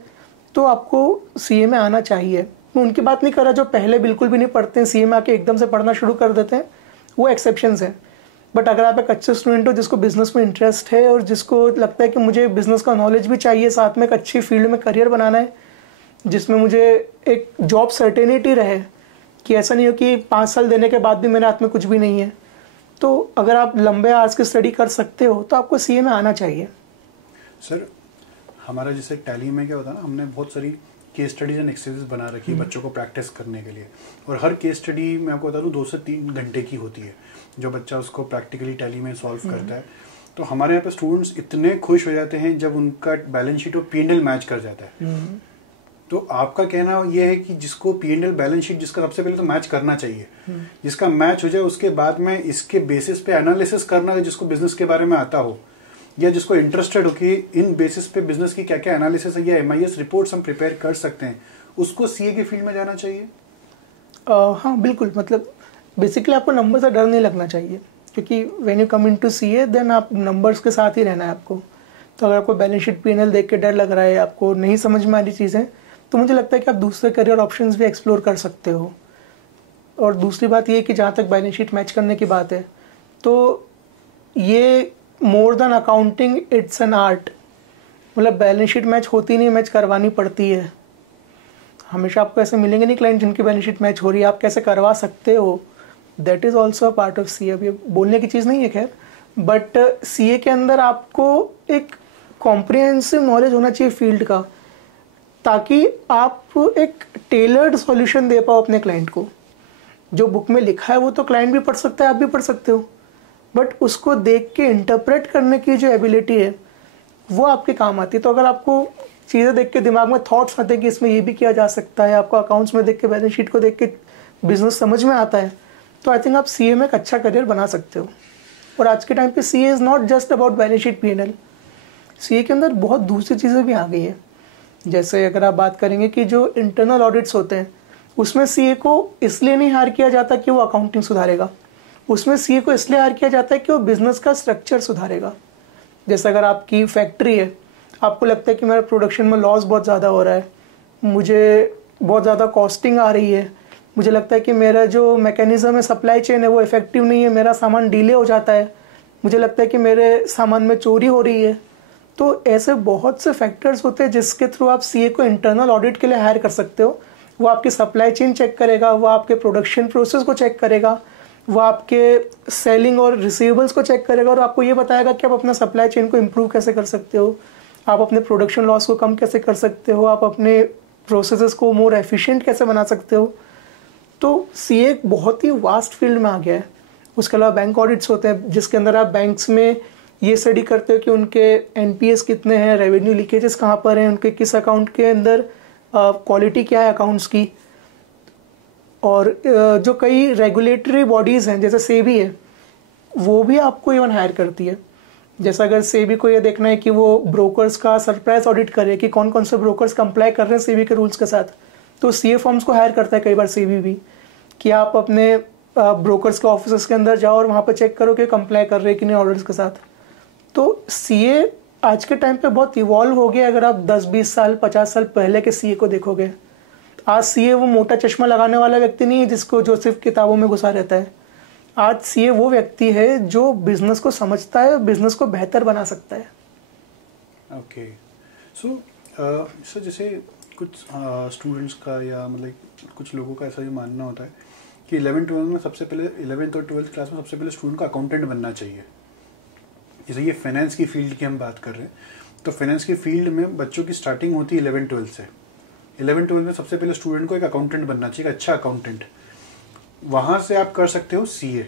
तो आपको सीए में आना चाहिए। मैं उनकी बात नहीं कर रहा जो पहले बिल्कुल भी नहीं पढ़ते हैं, सीए में आके एकदम से पढ़ना शुरू कर देते हैं, वो एक्सेप्शंस हैं। बट अगर आप एक अच्छे स्टूडेंट हो जिसको बिज़नेस में इंटरेस्ट है और जिसको लगता है कि मुझे बिज़नेस का नॉलेज भी चाहिए, साथ में एक अच्छी फील्ड में करियर बनाना है जिसमें मुझे एक जॉब सर्टेनिटी रहे, कि ऐसा नहीं हो कि 5 साल देने के बाद भी मेरे हाथ में कुछ भी नहीं है, तो अगर आप लंबे आवर्स की स्टडी कर सकते हो तो आपको सीए में आना चाहिए। सर हमारा जैसे टैली में क्या होता है ना, हमने बहुत सारी केस स्टडीज एंड एक्सरसाइज बना रखी है बच्चों को प्रैक्टिस करने के लिए, और हर केस स्टडी मैं आपको बता दूं 2 से 3 घंटे की होती है जो बच्चा उसको प्रैक्टिकली टैली में सॉल्व करता है। तो हमारे यहाँ पे स्टूडेंट्स इतने खुश हो जाते हैं जब उनका बैलेंस शीट और P&L मैच कर जाता है। तो आपका कहना यह है कि जिसको P&L बैलेंस शीट जिसका सबसे पहले तो मैच करना चाहिए, जिसका मैच हो जाए उसके बाद में इसके बेसिस पे एनालिसिस करना है, जिसको बिजनेस के बारे में आता हो या जिसको इंटरेस्टेड हो कि इन बेसिस पे बिजनेस की क्या क्या एनालिसिस है या MIS रिपोर्ट्स हम प्रिपेयर कर सकते हैं, उसको सीए की फील्ड में जाना चाहिए। हाँ बिल्कुल, मतलब बेसिकली आपको नंबर से डर नहीं लगना चाहिए, क्योंकि when you come into CA then आप नंबर्स के साथ ही रहना है आपको। तो अगर आपको बैलेंस शीट P&L देख के डर लग रहा है, आपको नहीं समझ में आ रही चीज़ें, तो मुझे लगता है कि आप दूसरे करियर ऑप्शंस भी एक्सप्लोर कर सकते हो। और दूसरी बात ये कि जहाँ तक बैलेंस शीट मैच करने की बात है, तो ये more than accounting it's an art. मतलब बैलेंस शीट मैच होती नहीं, मैच करवानी पड़ती है। हमेशा आपको ऐसे मिलेंगे नहीं क्लाइंट जिनकी बैलेंस शीट मैच हो रही है, आप कैसे करवा सकते हो, that is also a part of CA. अब ये बोलने की चीज़ नहीं है खैर, बट सीए के अंदर आपको एक कॉम्प्रिहेंसिव नॉलेज होना चाहिए फील्ड का, ताकि आप एक टेलर्ड सॉल्यूशन दे पाओ अपने क्लाइंट को। जो बुक में लिखा है वो तो क्लाइंट भी पढ़ सकता है, आप भी पढ़ सकते हो, बट उसको देख के इंटरप्रेट करने की जो एबिलिटी है वो आपके काम आती है। तो अगर आपको चीज़ें देख के दिमाग में थॉट्स आते हैं कि इसमें ये भी किया जा सकता है, आपको अकाउंट्स में देख के, बैलेंस शीट को देख के बिजनेस समझ में आता है, तो आई थिंक आप सीए में एक अच्छा करियर बना सकते हो। और आज के टाइम पे CA is not just about balance sheet P&L, CA के अंदर बहुत दूसरी चीज़ें भी आ गई हैं। जैसे अगर आप बात करेंगे कि जो इंटरनल ऑडिट्स होते हैं, उसमें सीए को इसलिए नहीं हायर किया जाता कि वो अकाउंटिंग सुधारेगा, उसमें सीए को इसलिए हायर किया जाता है कि वो बिजनेस का स्ट्रक्चर सुधारेगा। जैसे अगर आपकी फैक्ट्री है, आपको लगता है कि मेरा प्रोडक्शन में लॉस बहुत ज़्यादा हो रहा है, मुझे बहुत ज़्यादा कॉस्टिंग आ रही है, मुझे लगता है कि मेरा जो मैकेनिज्म है सप्लाई चेन है वो इफेक्टिव नहीं है, मेरा सामान डिले हो जाता है, मुझे लगता है कि मेरे सामान में चोरी हो रही है। तो ऐसे बहुत से फैक्टर्स होते हैं जिसके थ्रू आप सीए को इंटरनल ऑडिट के लिए हायर कर सकते हो। वो आपकी सप्लाई चेन चेक करेगा, वो आपके प्रोडक्शन प्रोसेस को चेक करेगा, वो आपके सेलिंग और रिसीवेबल्स को चेक करेगा, और आपको ये बताएगा कि आप अपना सप्लाई चेन को इम्प्रूव कैसे कर सकते हो, आप अपने प्रोडक्शन लॉस को कम कैसे कर सकते हो, आप अपने प्रोसेसेस को मोर एफिशिएंट कैसे बना सकते हो। तो सीए एक बहुत ही वास्ट फील्ड में आ गया है। उसके अलावा बैंक ऑडिट्स होते हैं जिसके अंदर आप बैंक्स में ये स्टडी करते हो कि उनके एनपीएस कितने हैं, रेवेन्यू लीकेजेस कहाँ पर हैं, उनके किस अकाउंट के अंदर क्वालिटी क्या है अकाउंट्स की। और जो कई रेगुलेटरी बॉडीज़ हैं जैसे सेबी है, वो भी आपको इवन हायर करती है। जैसा अगर सेबी को ये देखना है कि वो ब्रोकर्स का सरप्राइज ऑडिट करे कि कौन कौन से ब्रोकर्स कंप्लाई कर रहे हैं सेबी के रूल्स के साथ, तो सीए फर्म्स को हायर करता है कई बार सेबी भी, कि आप अपने ब्रोकर्स के ऑफिस के अंदर जाओ और वहाँ पर चेक करो कि कंप्लाई कर रहे हैं कि नहीं ऑर्डर्स के साथ। तो सीए आज के टाइम पे बहुत इवॉल्व हो गया। अगर आप 10-20 साल 50 साल पहले के सीए को देखोगे, आज सीए वो मोटा चश्मा लगाने वाला व्यक्ति नहीं है जिसको जो सिर्फ किताबों में घुसा रहता है। आज सीए वो व्यक्ति है जो बिजनेस को समझता है, बिजनेस को बेहतर बना सकता है। ओके, सो सर जैसे कुछ स्टूडेंट्स का या मतलब कुछ लोगों का ऐसा भी मानना होता है कि 11th-12th में सबसे पहले 11th और 12th क्लास में सबसे पहले स्टूडेंट को अकाउंटेंट बनना चाहिए। जैसे ये फाइनेंस की फील्ड की हम बात कर रहे हैं, तो फाइनेंस की फील्ड में बच्चों की स्टार्टिंग होती है 11th-12th से। 11th-12th में सबसे पहले स्टूडेंट को एक अकाउंटेंट बनना चाहिए, अच्छा अकाउंटेंट। वहाँ से आप कर सकते हो सीए।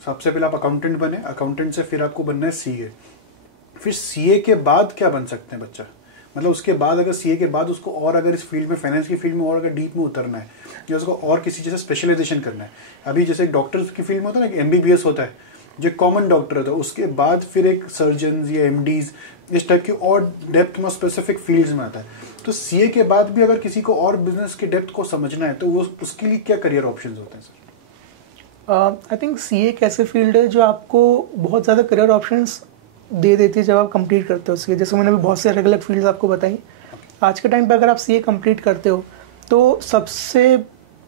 सबसे पहले आप अकाउंटेंट बने, अकाउंटेंट से फिर आपको बनना है सीए। फिर सीए के बाद क्या बन सकते हैं बच्चा, मतलब उसके बाद अगर सीए के बाद उसको और अगर इस फील्ड में, फाइनेंस की फील्ड में और अगर डीप में उतरना है या उसको और किसी जैसे स्पेशलाइजेशन करना है, अभी जैसे डॉक्टर की फील्ड में होता है ना, एमबीबीएस होता है जो कॉमन डॉक्टर होता है, उसके बाद फिर एक सर्जन या एमडीज इस टाइप की और डेप्थ में स्पेसिफिक फील्ड्स में आता है। तो सीए के बाद भी अगर किसी को और बिजनेस के डेप्थ को समझना है तो वो उसके लिए क्या करियर ऑप्शंस होते हैं सर? आई थिंक सीए एक ऐसे फील्ड है जो आपको बहुत ज़्यादा करियर ऑप्शंस दे देती है जब आप कंप्लीट करते हो सीए। जैसे मैंने अभी बहुत से अलग अलग फील्ड्स आपको बताई। आज के टाइम पे अगर आप सीए कंप्लीट करते हो तो सबसे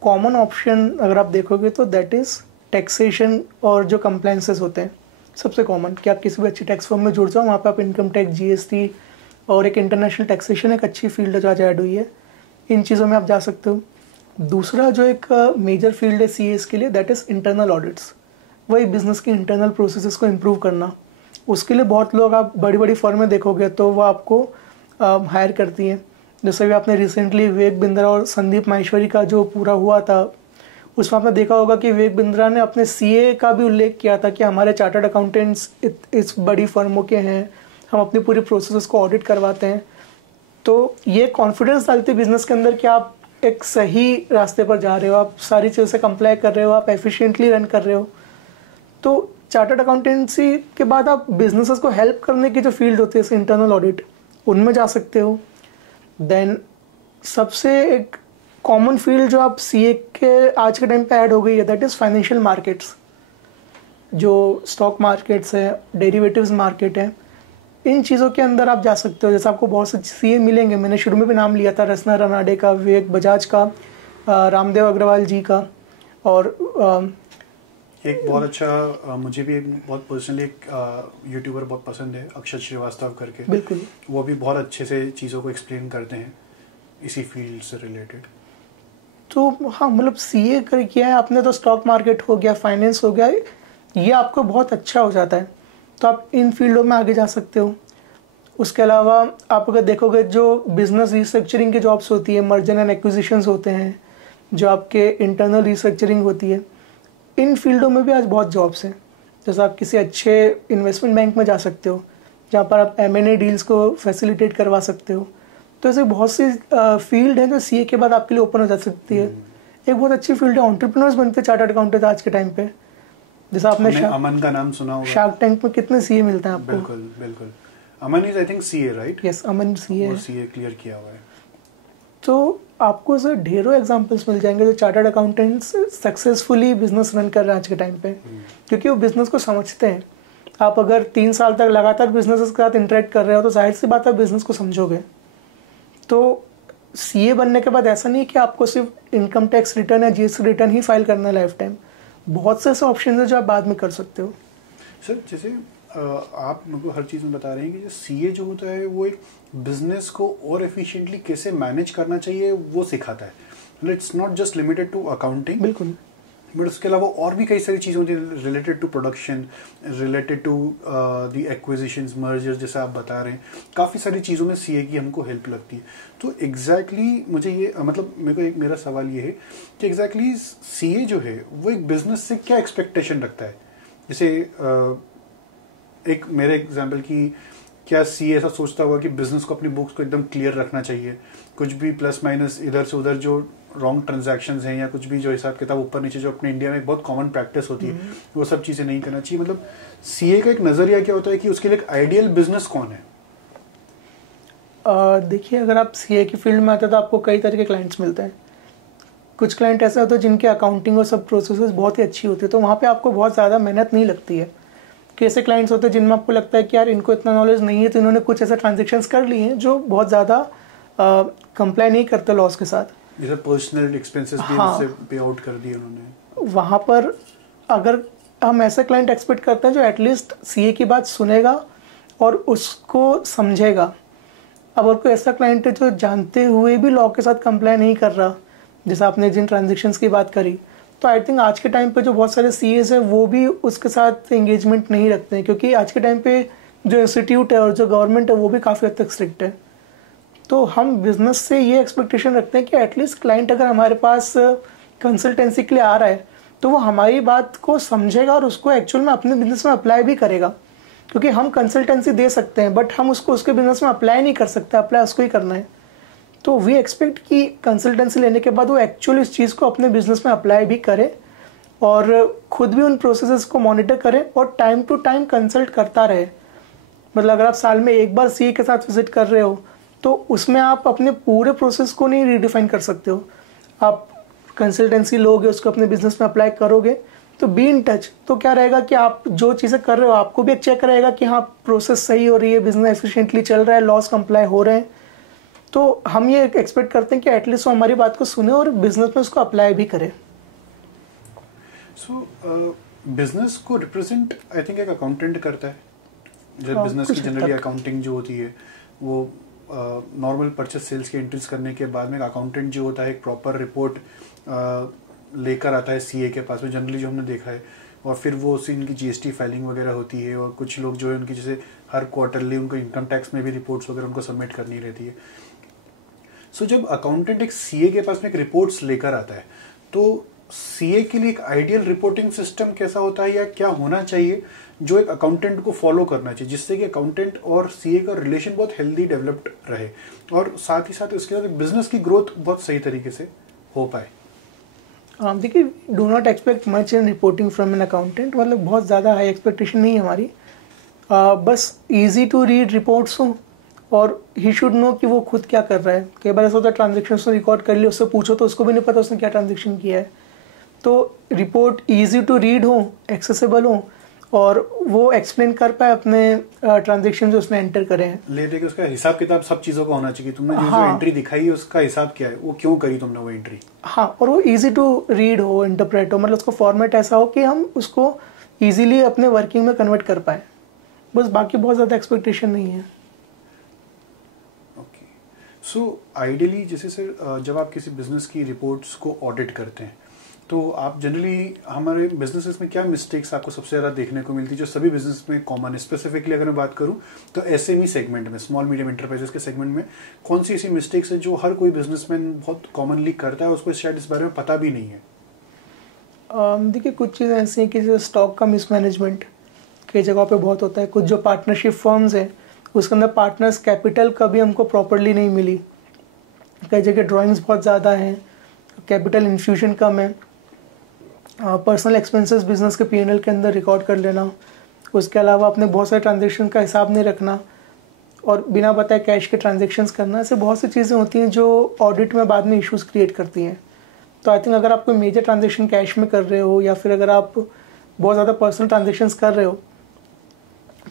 कॉमन ऑप्शन अगर आप देखोगे तो दैट इज़ टैक्सेशन और जो कंप्लायंसेस होते हैं सबसे कॉमन, कि आप किसी भी अच्छी टैक्स फर्म में जुड़ जाओ, वहाँ पे आप इनकम टैक्स, जीएसटी और एक इंटरनेशनल टैक्सेशन एक अच्छी फील्ड है जो आज ऐड हुई है, इन चीज़ों में आप जा सकते हो। दूसरा जो एक मेजर फील्ड है सीएस के लिए दैट इज़ इंटरनल ऑडिट्स, वही बिजनेस की इंटरनल प्रोसेसेस को इम्प्रूव करना। उसके लिए बहुत लोग आप बड़ी बड़ी फर्में देखोगे तो वो आपको हायर करती हैं। जैसे भी आपने रिसेंटली विवेक बिंद्रा और संदीप माहेश्वरी का जो पूरा हुआ था, उसमें आपने देखा होगा कि विवेक बिंद्रा ने अपने सीए का भी उल्लेख किया था कि हमारे चार्टर्ड अकाउंटेंट्स इस बड़ी फर्मों के हैं, हम अपनी पूरी प्रोसेस को ऑडिट करवाते हैं। तो ये कॉन्फिडेंस डालती है बिजनेस के अंदर कि आप एक सही रास्ते पर जा रहे हो, आप सारी चीज़ों से कंप्लाई कर रहे हो, आप एफिशिएंटली रन कर रहे हो। तो चार्टर्ड अकाउंटेंसी के बाद आप बिजनेसेस को हेल्प करने की जो फील्ड होती है जैसे इंटरनल ऑडिट, उनमें जा सकते हो। देन सबसे एक कॉमन फील्ड जो आप सीए के आज के टाइम पे ऐड हो गई है दैट इज़ फाइनेंशियल मार्केट्स, जो स्टॉक मार्केट्स है, डेरिवेटिव्स मार्केट है, इन चीज़ों के अंदर आप जा सकते हो। जैसे आपको बहुत से सीए मिलेंगे, मैंने शुरू में भी नाम लिया था रसना रनाडे का, विवेक बजाज का, रामदेव अग्रवाल जी का, और एक बहुत अच्छा मुझे भी बहुत पर्सनली एक यूट्यूबर बहुत पसंद है, अक्षत श्रीवास्तव करके। बिल्कुल, वो भी बहुत अच्छे से चीज़ों को एक्सप्लेन करते हैं इसी फील्ड से रिलेटेड। तो हाँ, मतलब सीए कर किया है आपने तो स्टॉक मार्केट हो गया, फाइनेंस हो गया, ये आपको बहुत अच्छा हो जाता है, तो आप इन फील्डों में आगे जा सकते हो। उसके अलावा आप अगर देखोगे जो बिजनेस रिस्ट्रक्चरिंग की जॉब्स होती है, मर्जर एंड एक्विजिशंस होते हैं, जो आपके इंटरनल रिस्ट्रक्चरिंग होती है, इन फील्डों में भी आज बहुत जॉब्स हैं। जैसे आप किसी अच्छे इन्वेस्टमेंट बैंक में जा सकते हो जहाँ पर आप M&A डील्स को फैसिलिटेट करवा सकते हो। तो ऐसे बहुत सी फील्ड हैं जो सीए के बाद आपके लिए ओपन हो जा सकती है। एक बहुत अच्छी फील्ड है, एंटरप्रेन्योर्स बनते चार्टर्ड अकाउंटेंट आज के टाइम पे। जैसे आपने अमन का नाम सुना होगा, शार्क टैंक में कितने सीए मिलते हैं आपको? बिल्कुल बिल्कुल। Aman is I think CA, right? Yes, Aman CA, वो सीए क्लियर किया हुआ है। तो आपको सर ढेरों एग्जांपल्स मिल जाएंगे जो chartered accountants successfully business run कर रहे हैं आज के टाइम पे, क्योंकि वो बिजनेस को समझते हैं। आप अगर 3 साल तक लगातार बिजनेस के साथ इंटरेक्ट कर रहे हो तो जाहिर सी बात है बिजनेस को समझोगे। तो सीए बनने के बाद ऐसा नहीं है कि आपको सिर्फ इनकम टैक्स रिटर्न या जीएसटी रिटर्न ही फाइल करना है लाइफ टाइम, बहुत से ऐसे ऑप्शन है जो आप बाद में कर सकते हो। सर जैसे आप मेरे को हर चीज़ में बता रहे हैं कि जो सीए जो होता है वो एक बिजनेस को और एफिशिएंटली कैसे मैनेज करना चाहिए वो सिखाता है। मतलब it's not just limited to accounting, बिल्कुल, बट उसके अलावा और भी कई सारी चीज़ें होती हैं related to production, related to the acquisitions, mergers, जैसा आप बता रहे हैं। काफ़ी सारी चीज़ों में सीए की हमको हेल्प लगती है। तो एग्जैक्टली मुझे ये मतलब मेरा सवाल ये है कि एग्जैक्टली सीए जो है वो एक बिजनेस से क्या एक्सपेक्टेशन रखता है? जैसे एक मेरे एग्जाम्पल की, क्या सीए ऐसा सोचता होगा कि बिजनेस को अपनी बुक्स को एकदम क्लियर रखना चाहिए, कुछ भी प्लस माइनस इधर से उधर जो रॉन्ग ट्रांजैक्शंस हैं या कुछ भी जो हिसाब किताब ऊपर नीचे जो अपने इंडिया में बहुत कॉमन प्रैक्टिस होती है वो सब चीज़ें नहीं करना चाहिए? मतलब सीए का एक नज़रिया क्या होता है कि उसके लिए एक आइडियल बिजनेस कौन है? देखिए, अगर आप सीए की फील्ड में आते हैं तो आपको कई तरह के क्लाइंट्स मिलते हैं। कुछ क्लाइंट ऐसे होते हैं जिनके अकाउंटिंग और सब प्रोसेसेस बहुत ही अच्छी होती है, तो वहाँ पे आपको बहुत ज़्यादा मेहनत नहीं लगती है। कैसे क्लाइंट्स होते हैं जिनमें आपको लगता है कि यार इनको इतना नॉलेज नहीं है, तो इन्होंने कुछ ऐसे ट्रांजेक्शन्स कर लिए हैं जो बहुत ज़्यादा कंप्लाई नहीं करते लॉस के साथ, जैसे पर्सनल एक्सपेंसेस भी हाँ, उससे पे आउट कर दिए उन्होंने। वहाँ पर अगर हम ऐसा क्लाइंट एक्सपेक्ट करते हैं जो एटलीस्ट सीए की बात सुनेगा और उसको समझेगा। अब अगर कोई ऐसा क्लाइंट है जो जानते हुए भी लॉ के साथ कंप्लाई नहीं कर रहा, जैसे आपने जिन ट्रांजेक्शन्स की बात करी, तो आई थिंक आज के टाइम पे जो बहुत सारे सीएस हैं वो भी उसके साथ एंगेजमेंट नहीं रखते हैं, क्योंकि आज के टाइम पे जो इंस्टीट्यूट है और जो गवर्नमेंट है वो भी काफ़ी हद तक स्ट्रिक्ट है। तो हम बिजनेस से ये एक्सपेक्टेशन रखते हैं कि एटलीस्ट क्लाइंट अगर हमारे पास कंसल्टेंसी के लिए आ रहा है तो वो हमारी बात को समझेगा और उसको एक्चुअल में अपने बिजनेस में अप्लाई भी करेगा, क्योंकि हम कंसल्टेंसी दे सकते हैं बट हम उसको उसके बिजनेस में अप्लाई नहीं कर सकते, अप्लाई उसको ही करना है। तो वी एक्सपेक्ट कि कंसल्टेंसी लेने के बाद वो एक्चुअली इस चीज़ को अपने बिजनेस में अप्लाई भी करे और खुद भी उन प्रोसेसेस को मॉनिटर करे और टाइम टू टाइम कंसल्ट करता रहे। मतलब अगर आप साल में एक बार सीए के साथ विजिट कर रहे हो तो उसमें आप अपने पूरे प्रोसेस को नहीं रीडिफाइन कर सकते हो। आप कंसल्टेंसी लोगे, उसको अपने बिजनेस में अप्लाई करोगे, तो बी इन टच। तो क्या रहेगा कि आप जो चीज़ें कर रहे हो आपको भी चेक रहेगा कि हाँ प्रोसेस सही हो रही है, बिजनेस एफिशिएंटली चल रहा है, लॉस कंप्लाई हो रहे हैं। तो हम ये एक्सपेक्ट करते हैं कि एटलीस्ट वो हमारी बात को सुने और बिजनेस में उसको अप्लाई भी करे। सो बिजनेस को रिप्रेजेंट आई थिंक एक अकाउंटेंट करता है। जब बिजनेस की जनरली अकाउंटिंग जो होती है वो नॉर्मल परचेस सेल्स के एंट्रीज करने के बाद में अकाउंटेंट जो होता है एक प्रॉपर रिपोर्ट लेकर आता है सीए के पास में, जनरली जो हमने देखा है, और फिर वो उसी इनकी जीएसटी फाइलिंग वगैरह होती है। और कुछ लोग जो है उनकी जैसे हर क्वार्टरली उनको इनकम टैक्स में भी रिपोर्ट्स वगैरह उनको सबमिट करनी रहती है। सो जब अकाउंटेंट एक सीए के पास में एक रिपोर्ट्स लेकर आता है तो सीए के लिए एक आइडियल रिपोर्टिंग सिस्टम कैसा होता है या क्या होना चाहिए जो एक अकाउंटेंट को फॉलो करना चाहिए, जिससे कि अकाउंटेंट और सीए का रिलेशन बहुत हेल्दी डेवलप्ड रहे और साथ ही साथ उसके साथ बिजनेस की ग्रोथ बहुत सही तरीके से हो पाए? देखिए, do not expect much in reporting from an accountant. मतलब बहुत ज़्यादा हाई एक्सपेक्टेशन नहीं है हमारी। बस ईजी टू रीड रिपोर्ट्स हो और ही शुड नो कि वो खुद क्या कर रहा है। कई बार ऐसा होता है ट्रांजेक्शन उसने रिकॉर्ड कर लिया, उससे पूछो तो उसको भी नहीं पता उसने क्या ट्रांजेक्शन किया है। तो रिपोर्ट ईजी टू रीड हो, एक्सेसिबल हो और वो एक्सप्लेन कर पाए अपने ट्रांजेक्शन जो उसने एंटर करे हैं। ले दे के उसका हिसाब किताब सब चीज़ों का होना चाहिए। तुमने जो एंट्री दिखाई है उसका हिसाब क्या है, वो क्यों करी तुमने वो एंट्री। हाँ, और वो इजी टू रीड हो, इंटरप्रेट हो, मतलब उसको फॉर्मेट ऐसा हो कि हम उसको इजीली अपने वर्किंग में कन्वर्ट कर पाए। बस बाकी बहुत ज़्यादा एक्सपेक्टेशन नहीं है। ओके, सो आइडियली जैसे सर जब आप किसी बिजनेस की रिपोर्ट्स को ऑडिट करते हैं तो आप जनरली हमारे बिजनेसेस में क्या मिस्टेक्स आपको सबसे ज़्यादा देखने को मिलती है जो सभी बिजनेस में कॉमन है? स्पेसिफिकली अगर मैं बात करूं तो एसएमई सेगमेंट में, स्मॉल मीडियम एंटरप्राइजेस के सेगमेंट में कौन सी ऐसी मिस्टेक्स है जो हर कोई बिजनेसमैन बहुत कॉमनली करता है, उसको शायद इस बारे में पता भी नहीं है? देखिए, कुछ चीज़ें ऐसी हैं कि जैसे स्टॉक का मिसमैनेजमेंट कई जगहों पे बहुत होता है। कुछ जो पार्टनरशिप फर्म्स हैं उसके अंदर पार्टनर्स कैपिटल कभी हमको प्रॉपरली नहीं मिली। कई जगह ड्राइंग्स बहुत ज़्यादा हैं, कैपिटल इन्फ्यूजन कम है। पर्सनल एक्सपेंसेस बिजनेस के पीएनएल के अंदर रिकॉर्ड कर लेना। उसके अलावा अपने बहुत सारे ट्रांजेक्शन का हिसाब नहीं रखना और बिना बताए कैश के ट्रांजेक्शन्स करना। ऐसे बहुत सी चीज़ें होती हैं जो ऑडिट में बाद में इश्यूज़ क्रिएट करती हैं। तो आई थिंक अगर आप कोई मेजर ट्रांजेक्शन कैश में कर रहे हो या फिर अगर आप बहुत ज़्यादा पर्सनल ट्रांजेक्शन्स कर रहे हो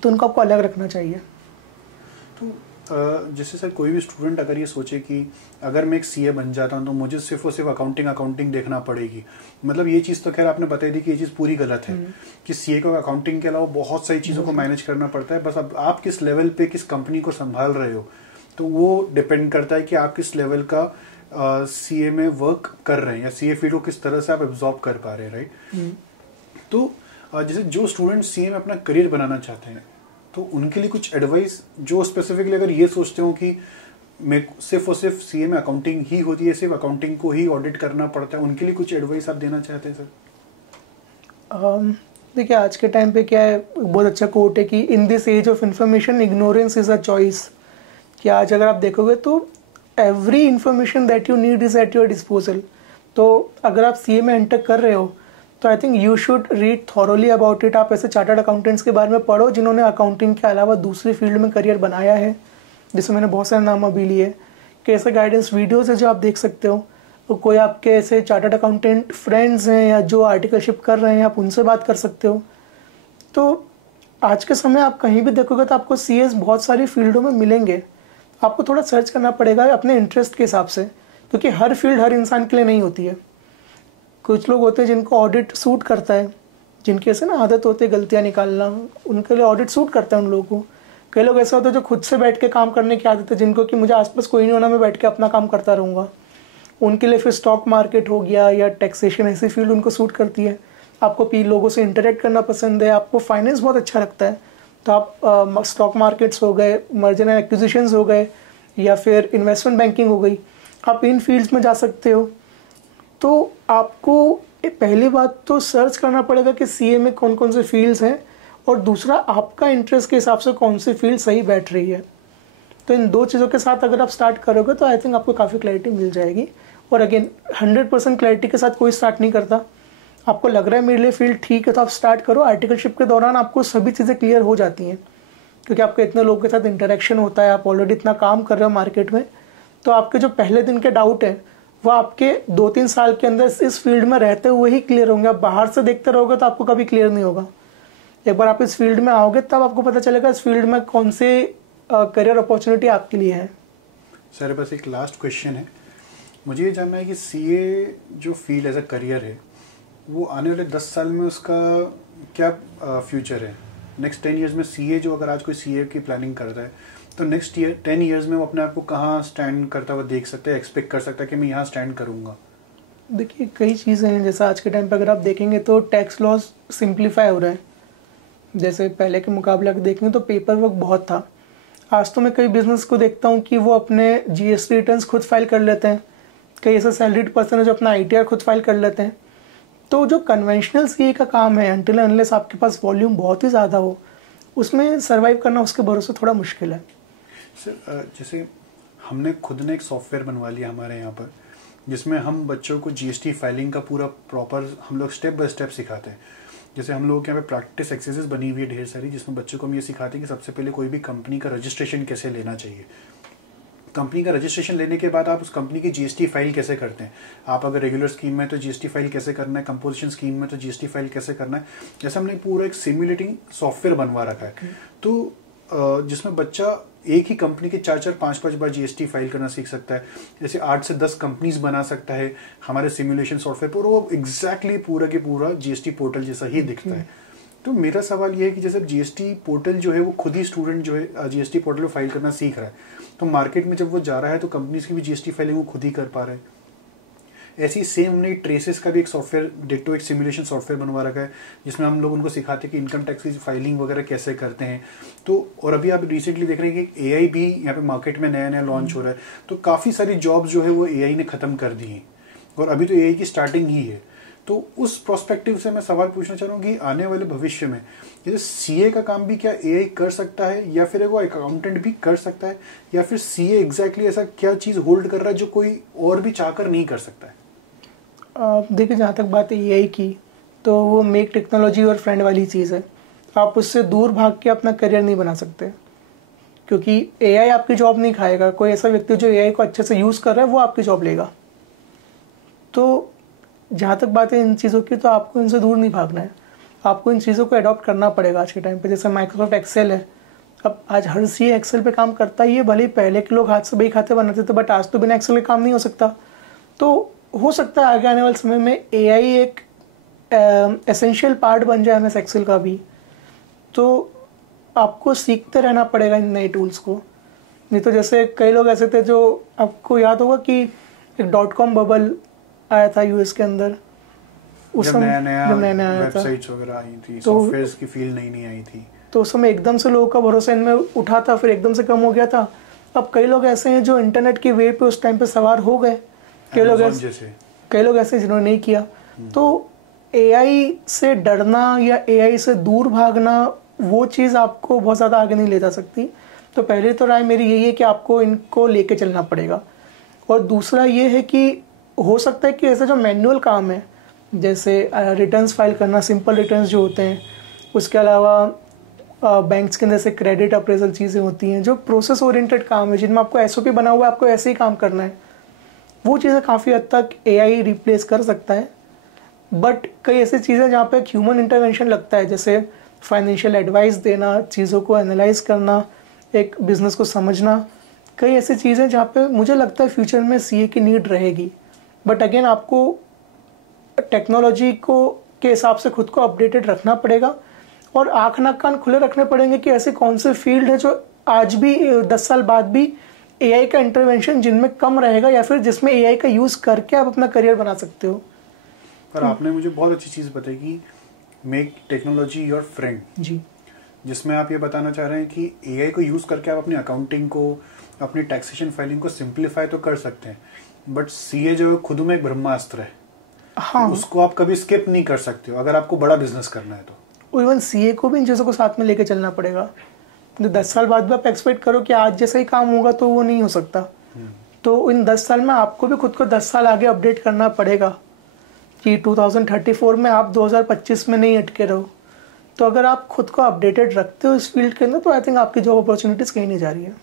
तो उनको आपको अलग रखना चाहिए। तो जैसे सर कोई भी स्टूडेंट अगर ये सोचे कि अगर मैं एक सीए बन जाता हूँ तो मुझे सिर्फ और सिर्फ अकाउंटिंग देखना पड़ेगी, मतलब ये चीज़ तो खैर आपने बताई दी कि ये चीज़ पूरी गलत है कि सीए को अकाउंटिंग के अलावा बहुत सारी चीज़ों को मैनेज करना पड़ता है। बस अब आप किस लेवल पे किस कंपनी को संभाल रहे हो तो वो डिपेंड करता है कि आप किस लेवल का सीए में वर्क कर रहे हैं या सीए फील्ड को किस तरह से आप एब्जॉर्ब कर पा रहे हैं, राइट? तो जैसे जो स्टूडेंट सीए में अपना करियर बनाना चाहते हैं तो उनके लिए कुछ एडवाइस जो स्पेसिफिकली अगर ये सोचते हो कि मैं सिर्फ और सिर्फ सीए में अकाउंटिंग ही होती है, सिर्फ अकाउंटिंग को ही ऑडिट करना पड़ता है, उनके लिए कुछ एडवाइस आप देना चाहते हैं सर? देखिए, आज के टाइम पे क्या है, बहुत अच्छा कोट है कि in this age of information ignorance is a choice. कि आज अगर आप देखोगे तो every information that you need is at your disposal. तो अगर आप सीए में एंटर कर रहे हो तो I think you should read thoroughly about it. आप ऐसे चार्टर्ड अकाउंटेंट्स के बारे में पढ़ो जिन्होंने अकाउंटिंग के अलावा दूसरी फील्ड में करियर बनाया है, जिसमें मैंने बहुत सारे नाम अभी लिए। कैसे गाइडेंस वीडियोस है जो आप देख सकते हो, तो कोई आपके ऐसे चार्टर्ड अकाउंटेंट फ्रेंड्स हैं या जो आर्टिकलशिप कर रहे हैं आप उनसे बात कर सकते हो। तो आज के समय आप कहीं भी देखोगे तो आपको सीएस बहुत सारी फील्डों में मिलेंगे। आपको थोड़ा सर्च करना पड़ेगा अपने इंटरेस्ट के हिसाब से, क्योंकि हर फील्ड हर इंसान के लिए नहीं होती है। कुछ लोग होते हैं जिनको ऑडिट सूट करता है, जिनकी ऐसे ना आदत होती है गलतियाँ निकालना, उनके लिए ऑडिट सूट करता है उन लोगों को। कई लोग ऐसे होते हैं जो खुद से बैठ के काम करने की आदत है, जिनको कि मुझे आसपास कोई नहीं होना, मैं बैठ के अपना काम करता रहूँगा। उनके लिए फिर स्टॉक मार्केट हो गया या टैक्सेशन, ऐसी फील्ड उनको सूट करती है। आपको लोगों से इंटरेक्ट करना पसंद है, आपको फाइनेंस बहुत अच्छा लगता है, तो आप स्टॉक मार्केट्स हो गए, मर्जर एंड एक्विजिशंस हो गए, या फिर इन्वेस्टमेंट बैंकिंग हो गई, आप इन फील्ड्स में जा सकते हो। तो आपको पहली बात तो सर्च करना पड़ेगा कि सीए में कौन कौन से फील्ड्स हैं, और दूसरा आपका इंटरेस्ट के हिसाब से कौन सी फील्ड सही बैठ रही है। तो इन दो चीज़ों के साथ अगर आप स्टार्ट करोगे तो आई थिंक आपको काफ़ी क्लैरिटी मिल जाएगी। और अगेन 100% क्लैरिटी के साथ कोई स्टार्ट नहीं करता। आपको लग रहा है मेरे लिए फील्ड ठीक है तो आप स्टार्ट करो। आर्टिकलशिप के दौरान आपको सभी चीज़ें क्लियर हो जाती हैं, क्योंकि आपके इतने लोगों के साथ इंटरेक्शन होता है, आप ऑलरेडी इतना काम कर रहे हो मार्केट में। तो आपके जो पहले दिन के डाउट हैं वो आपके 2-3 साल के अंदर इस फील्ड में रहते हुए ही क्लियर होंगे। आप बाहर से देखते रहोगे तो आपको कभी क्लियर नहीं होगा। एक बार आप इस फील्ड में आओगे तब आपको पता चलेगा इस फील्ड में कौन से करियर अपॉर्चुनिटी आपके लिए है। सर बस एक लास्ट क्वेश्चन है, मुझे ये जानना है कि सीए जो फील्ड एज अ करियर है वो आने वाले 10 साल में उसका क्या फ्यूचर है? नेक्स्ट 10 ईयर्स में सीए जो, अगर आज कोई सीए की प्लानिंग कर रहा है तो नेक्स्ट 10 ईयर्स में वो अपने आप को कहाँ स्टैंड करता हुआ देख सकता है, एक्सपेक्ट कर सकता है कि मैं यहाँ स्टैंड करूँगा? देखिए कई चीज़ें हैं, जैसे आज के टाइम पे अगर आप देखेंगे तो टैक्स लॉज सिंप्लीफाई हो रहा है। जैसे पहले के मुकाबले अगर देखेंगे तो पेपर वर्क बहुत था। आज तो मैं कई बिजनेस को देखता हूँ कि वो अपने जीएसटी रिटर्न्स खुद फाइल कर लेते हैं। कई ऐसे सैलरीड पर्सन है जो अपना आईटीआर खुद फाइल कर लेते हैं। तो जो कन्वेंशनल सीए का काम है, अनटिल अनलेस आपके पास वॉल्यूम बहुत ही ज़्यादा हो, उसमें सर्वाइव करना उसके भरोसे थोड़ा मुश्किल है। सर जैसे हमने खुद ने एक सॉफ्टवेयर बनवा लिया हमारे यहाँ पर, जिसमें हम बच्चों को जीएसटी फाइलिंग का पूरा प्रॉपर हम लोग स्टेप बाय स्टेप सिखाते हैं। जैसे हम लोगों के यहाँ पे प्रैक्टिस एक्सरसाइज बनी हुई है ढेर सारी, जिसमें बच्चों को हम ये सिखाते हैं कि सबसे पहले कोई भी कंपनी का रजिस्ट्रेशन कैसे लेना चाहिए। कंपनी का रजिस्ट्रेशन लेने के बाद आप उस कंपनी की जीएसटी फाइल कैसे करते हैं। आप अगर रेगुलर स्कीम में तो जीएसटी फाइल कैसे करना है, कंपोजिशन स्कीम में तो जीएसटी फाइल कैसे करना है। जैसे हमने पूरा एक सिम्युलेटिंग सॉफ्टवेयर बनवा रखा है, तो जिसमें बच्चा एक ही कंपनी के 4-4, 5-5 बार जीएसटी फाइल करना सीख सकता है। जैसे 8 से 10 कंपनीज बना सकता है हमारे सिमुलेशन सॉफ्टवेयर पर, वो एग्जैक्टली पूरा के पूरा जीएसटी पोर्टल जैसा ही दिखता है। तो मेरा सवाल ये है कि जैसे जीएसटी पोर्टल जो है वो खुद ही स्टूडेंट जो है जीएसटी पोर्टल में फाइल करना सीख रहा है, तो मार्केट में जब वो जा रहा है तो कंपनीज की भी जीएसटी फाइलिंग वो खुद ही कर पा रहा है। ऐसी सेम हमने ट्रेसेस का भी एक सॉफ्टवेयर, डिट्टो एक सिमुलेशन सॉफ्टवेयर बनवा रखा है, जिसमें हम लोग उनको सिखाते हैं कि इनकम टैक्स की फाइलिंग वगैरह कैसे करते हैं। तो और अभी आप रिसेंटली देख रहे हैं कि एआई भी यहाँ पे मार्केट में नया नया लॉन्च हो रहा है, तो काफ़ी सारी जॉब्स जो है वो एआई ने ख़त्म कर दी हैं, और अभी तो एआई की स्टार्टिंग ही है। तो उस प्रोस्पेक्टिव से मैं सवाल पूछना चाह रहा हूँ कि आने वाले भविष्य में जैसे सीए का काम भी क्या एआई कर सकता है, या फिर वो अकाउंटेंट भी कर सकता है, या फिर सीए एग्जैक्टली ऐसा क्या चीज़ होल्ड कर रहा है जो कोई और भी चाहकर नहीं कर सकता है? देखिए जहाँ तक बात है एआई की, तो वो मेक टेक्नोलॉजी और फ्रेंड वाली चीज़ है। आप उससे दूर भाग के अपना करियर नहीं बना सकते, क्योंकि एआई आपकी जॉब नहीं खाएगा। कोई ऐसा व्यक्ति जो एआई को अच्छे से यूज़ कर रहा है वो आपकी जॉब लेगा। तो जहाँ तक बात है इन चीज़ों की, तो आपको इनसे दूर नहीं भागना है, आपको इन चीज़ों को अडॉप्ट करना पड़ेगा आज के टाइम पे। जैसे माइक्रोसॉफ्ट एक्सेल है, अब आज हर सीए एक्सेल पे काम करता ही है। भले ही पहले के लोग हाथ से बही खाते बनाते थे, बट आज तो बिना एक्सेल के काम नहीं हो सकता। तो हो सकता है आगे आने वाले समय में एआई एक एसेंशियल पार्ट बन जाए एमएस एक्सेल का भी। तो आपको सीखते रहना पड़ेगा इन नए टूल्स को। नहीं तो जैसे कई लोग ऐसे थे जो, आपको याद होगा कि एक .com बबल आया था यूएस के अंदर, उस समय जब नया नया आया था, वेबसाइट्स वगैरह आई थी, सॉफ्टवेयर्स की फील्ड नई आई थी, तो उस समय एकदम से लोगों का भरोसा इनमें उठा था, फिर एकदम से कम हो गया था। अब कई लोग ऐसे हैं जो इंटरनेट की वेव पे उस टाइम पे सवार हो गए, कई लोग ऐसे जिन्होंने नहीं किया। तो एआई से डरना या एआई से दूर भागना, वो चीज़ आपको बहुत ज़्यादा आगे नहीं ले जा सकती। तो पहले तो राय मेरी यही है कि आपको इनको लेके चलना पड़ेगा। और दूसरा ये है कि हो सकता है कि ऐसे जो मैनुअल काम है, जैसे रिटर्न्स फाइल करना, सिंपल रिटर्न्स जो होते हैं, उसके अलावा बैंक्स के अंदर से क्रेडिट अप्रेजल चीज़ें होती हैं, जो प्रोसेस ओरिएंटेड काम है, जिनमें आपको एसओपी बना हुआ है, आपको ऐसे ही काम करना है, वो चीज़ें काफ़ी हद तक एआई रिप्लेस कर सकता है। बट कई ऐसी चीज़ें जहाँ पे ह्यूमन इंटरवेंशन लगता है, जैसे फाइनेंशियल एडवाइस देना, चीज़ों को एनालाइज करना, एक बिज़नेस को समझना, कई ऐसी चीज़ें जहाँ पे मुझे लगता है फ्यूचर में सीए की नीड रहेगी। बट अगेन आपको टेक्नोलॉजी को के हिसाब से खुद को अपडेटेड रखना पड़ेगा और आँख नाक कान खुले रखने पड़ेंगे कि ऐसे कौन से फील्ड है जो आज भी 10 साल बाद भी एआई का इंटरवेंशन जिनमें कम रहेगा या फिर जिसमें एआई का यूज़ करके आप अपना करियर बना सकते हो। पर आपने मुझे बहुत अच्छी चीज़ बताई कि मेक टेक्नोलॉजी योर फ्रेंड जी, जिसमें आप ये बताना चाह रहे हैं कि एआई को यूज़ करके आप अपनी अकाउंटिंग को, अपनी टैक्सेशन फाइलिंग को सिंप्लीफाई तो कर सकते हैं, बट सीए जो है खुद में एक ब्रह्मास्त्र है। हाँ, उसको आप कभी स्किप नहीं कर सकते हो अगर आपको बड़ा बिजनेस करना है तो। इवन सीए को भी इन चीज़ों को साथ में लेके चलना पड़ेगा। तो 10 साल बाद भी आप एक्सपेक्ट करो कि आज जैसा ही काम होगा तो वो नहीं हो सकता। तो इन 10 साल में आपको भी खुद को 10 साल आगे अपडेट करना पड़ेगा कि 2034 में आप 2025 में नहीं अटके रहो। तो अगर आप खुद को अपडेटेड रखते हो इस फील्ड के अंदर तो आई थिंक आपकी जॉब अपॉर्चुनिटीज़ कहीं नहीं जा रही है।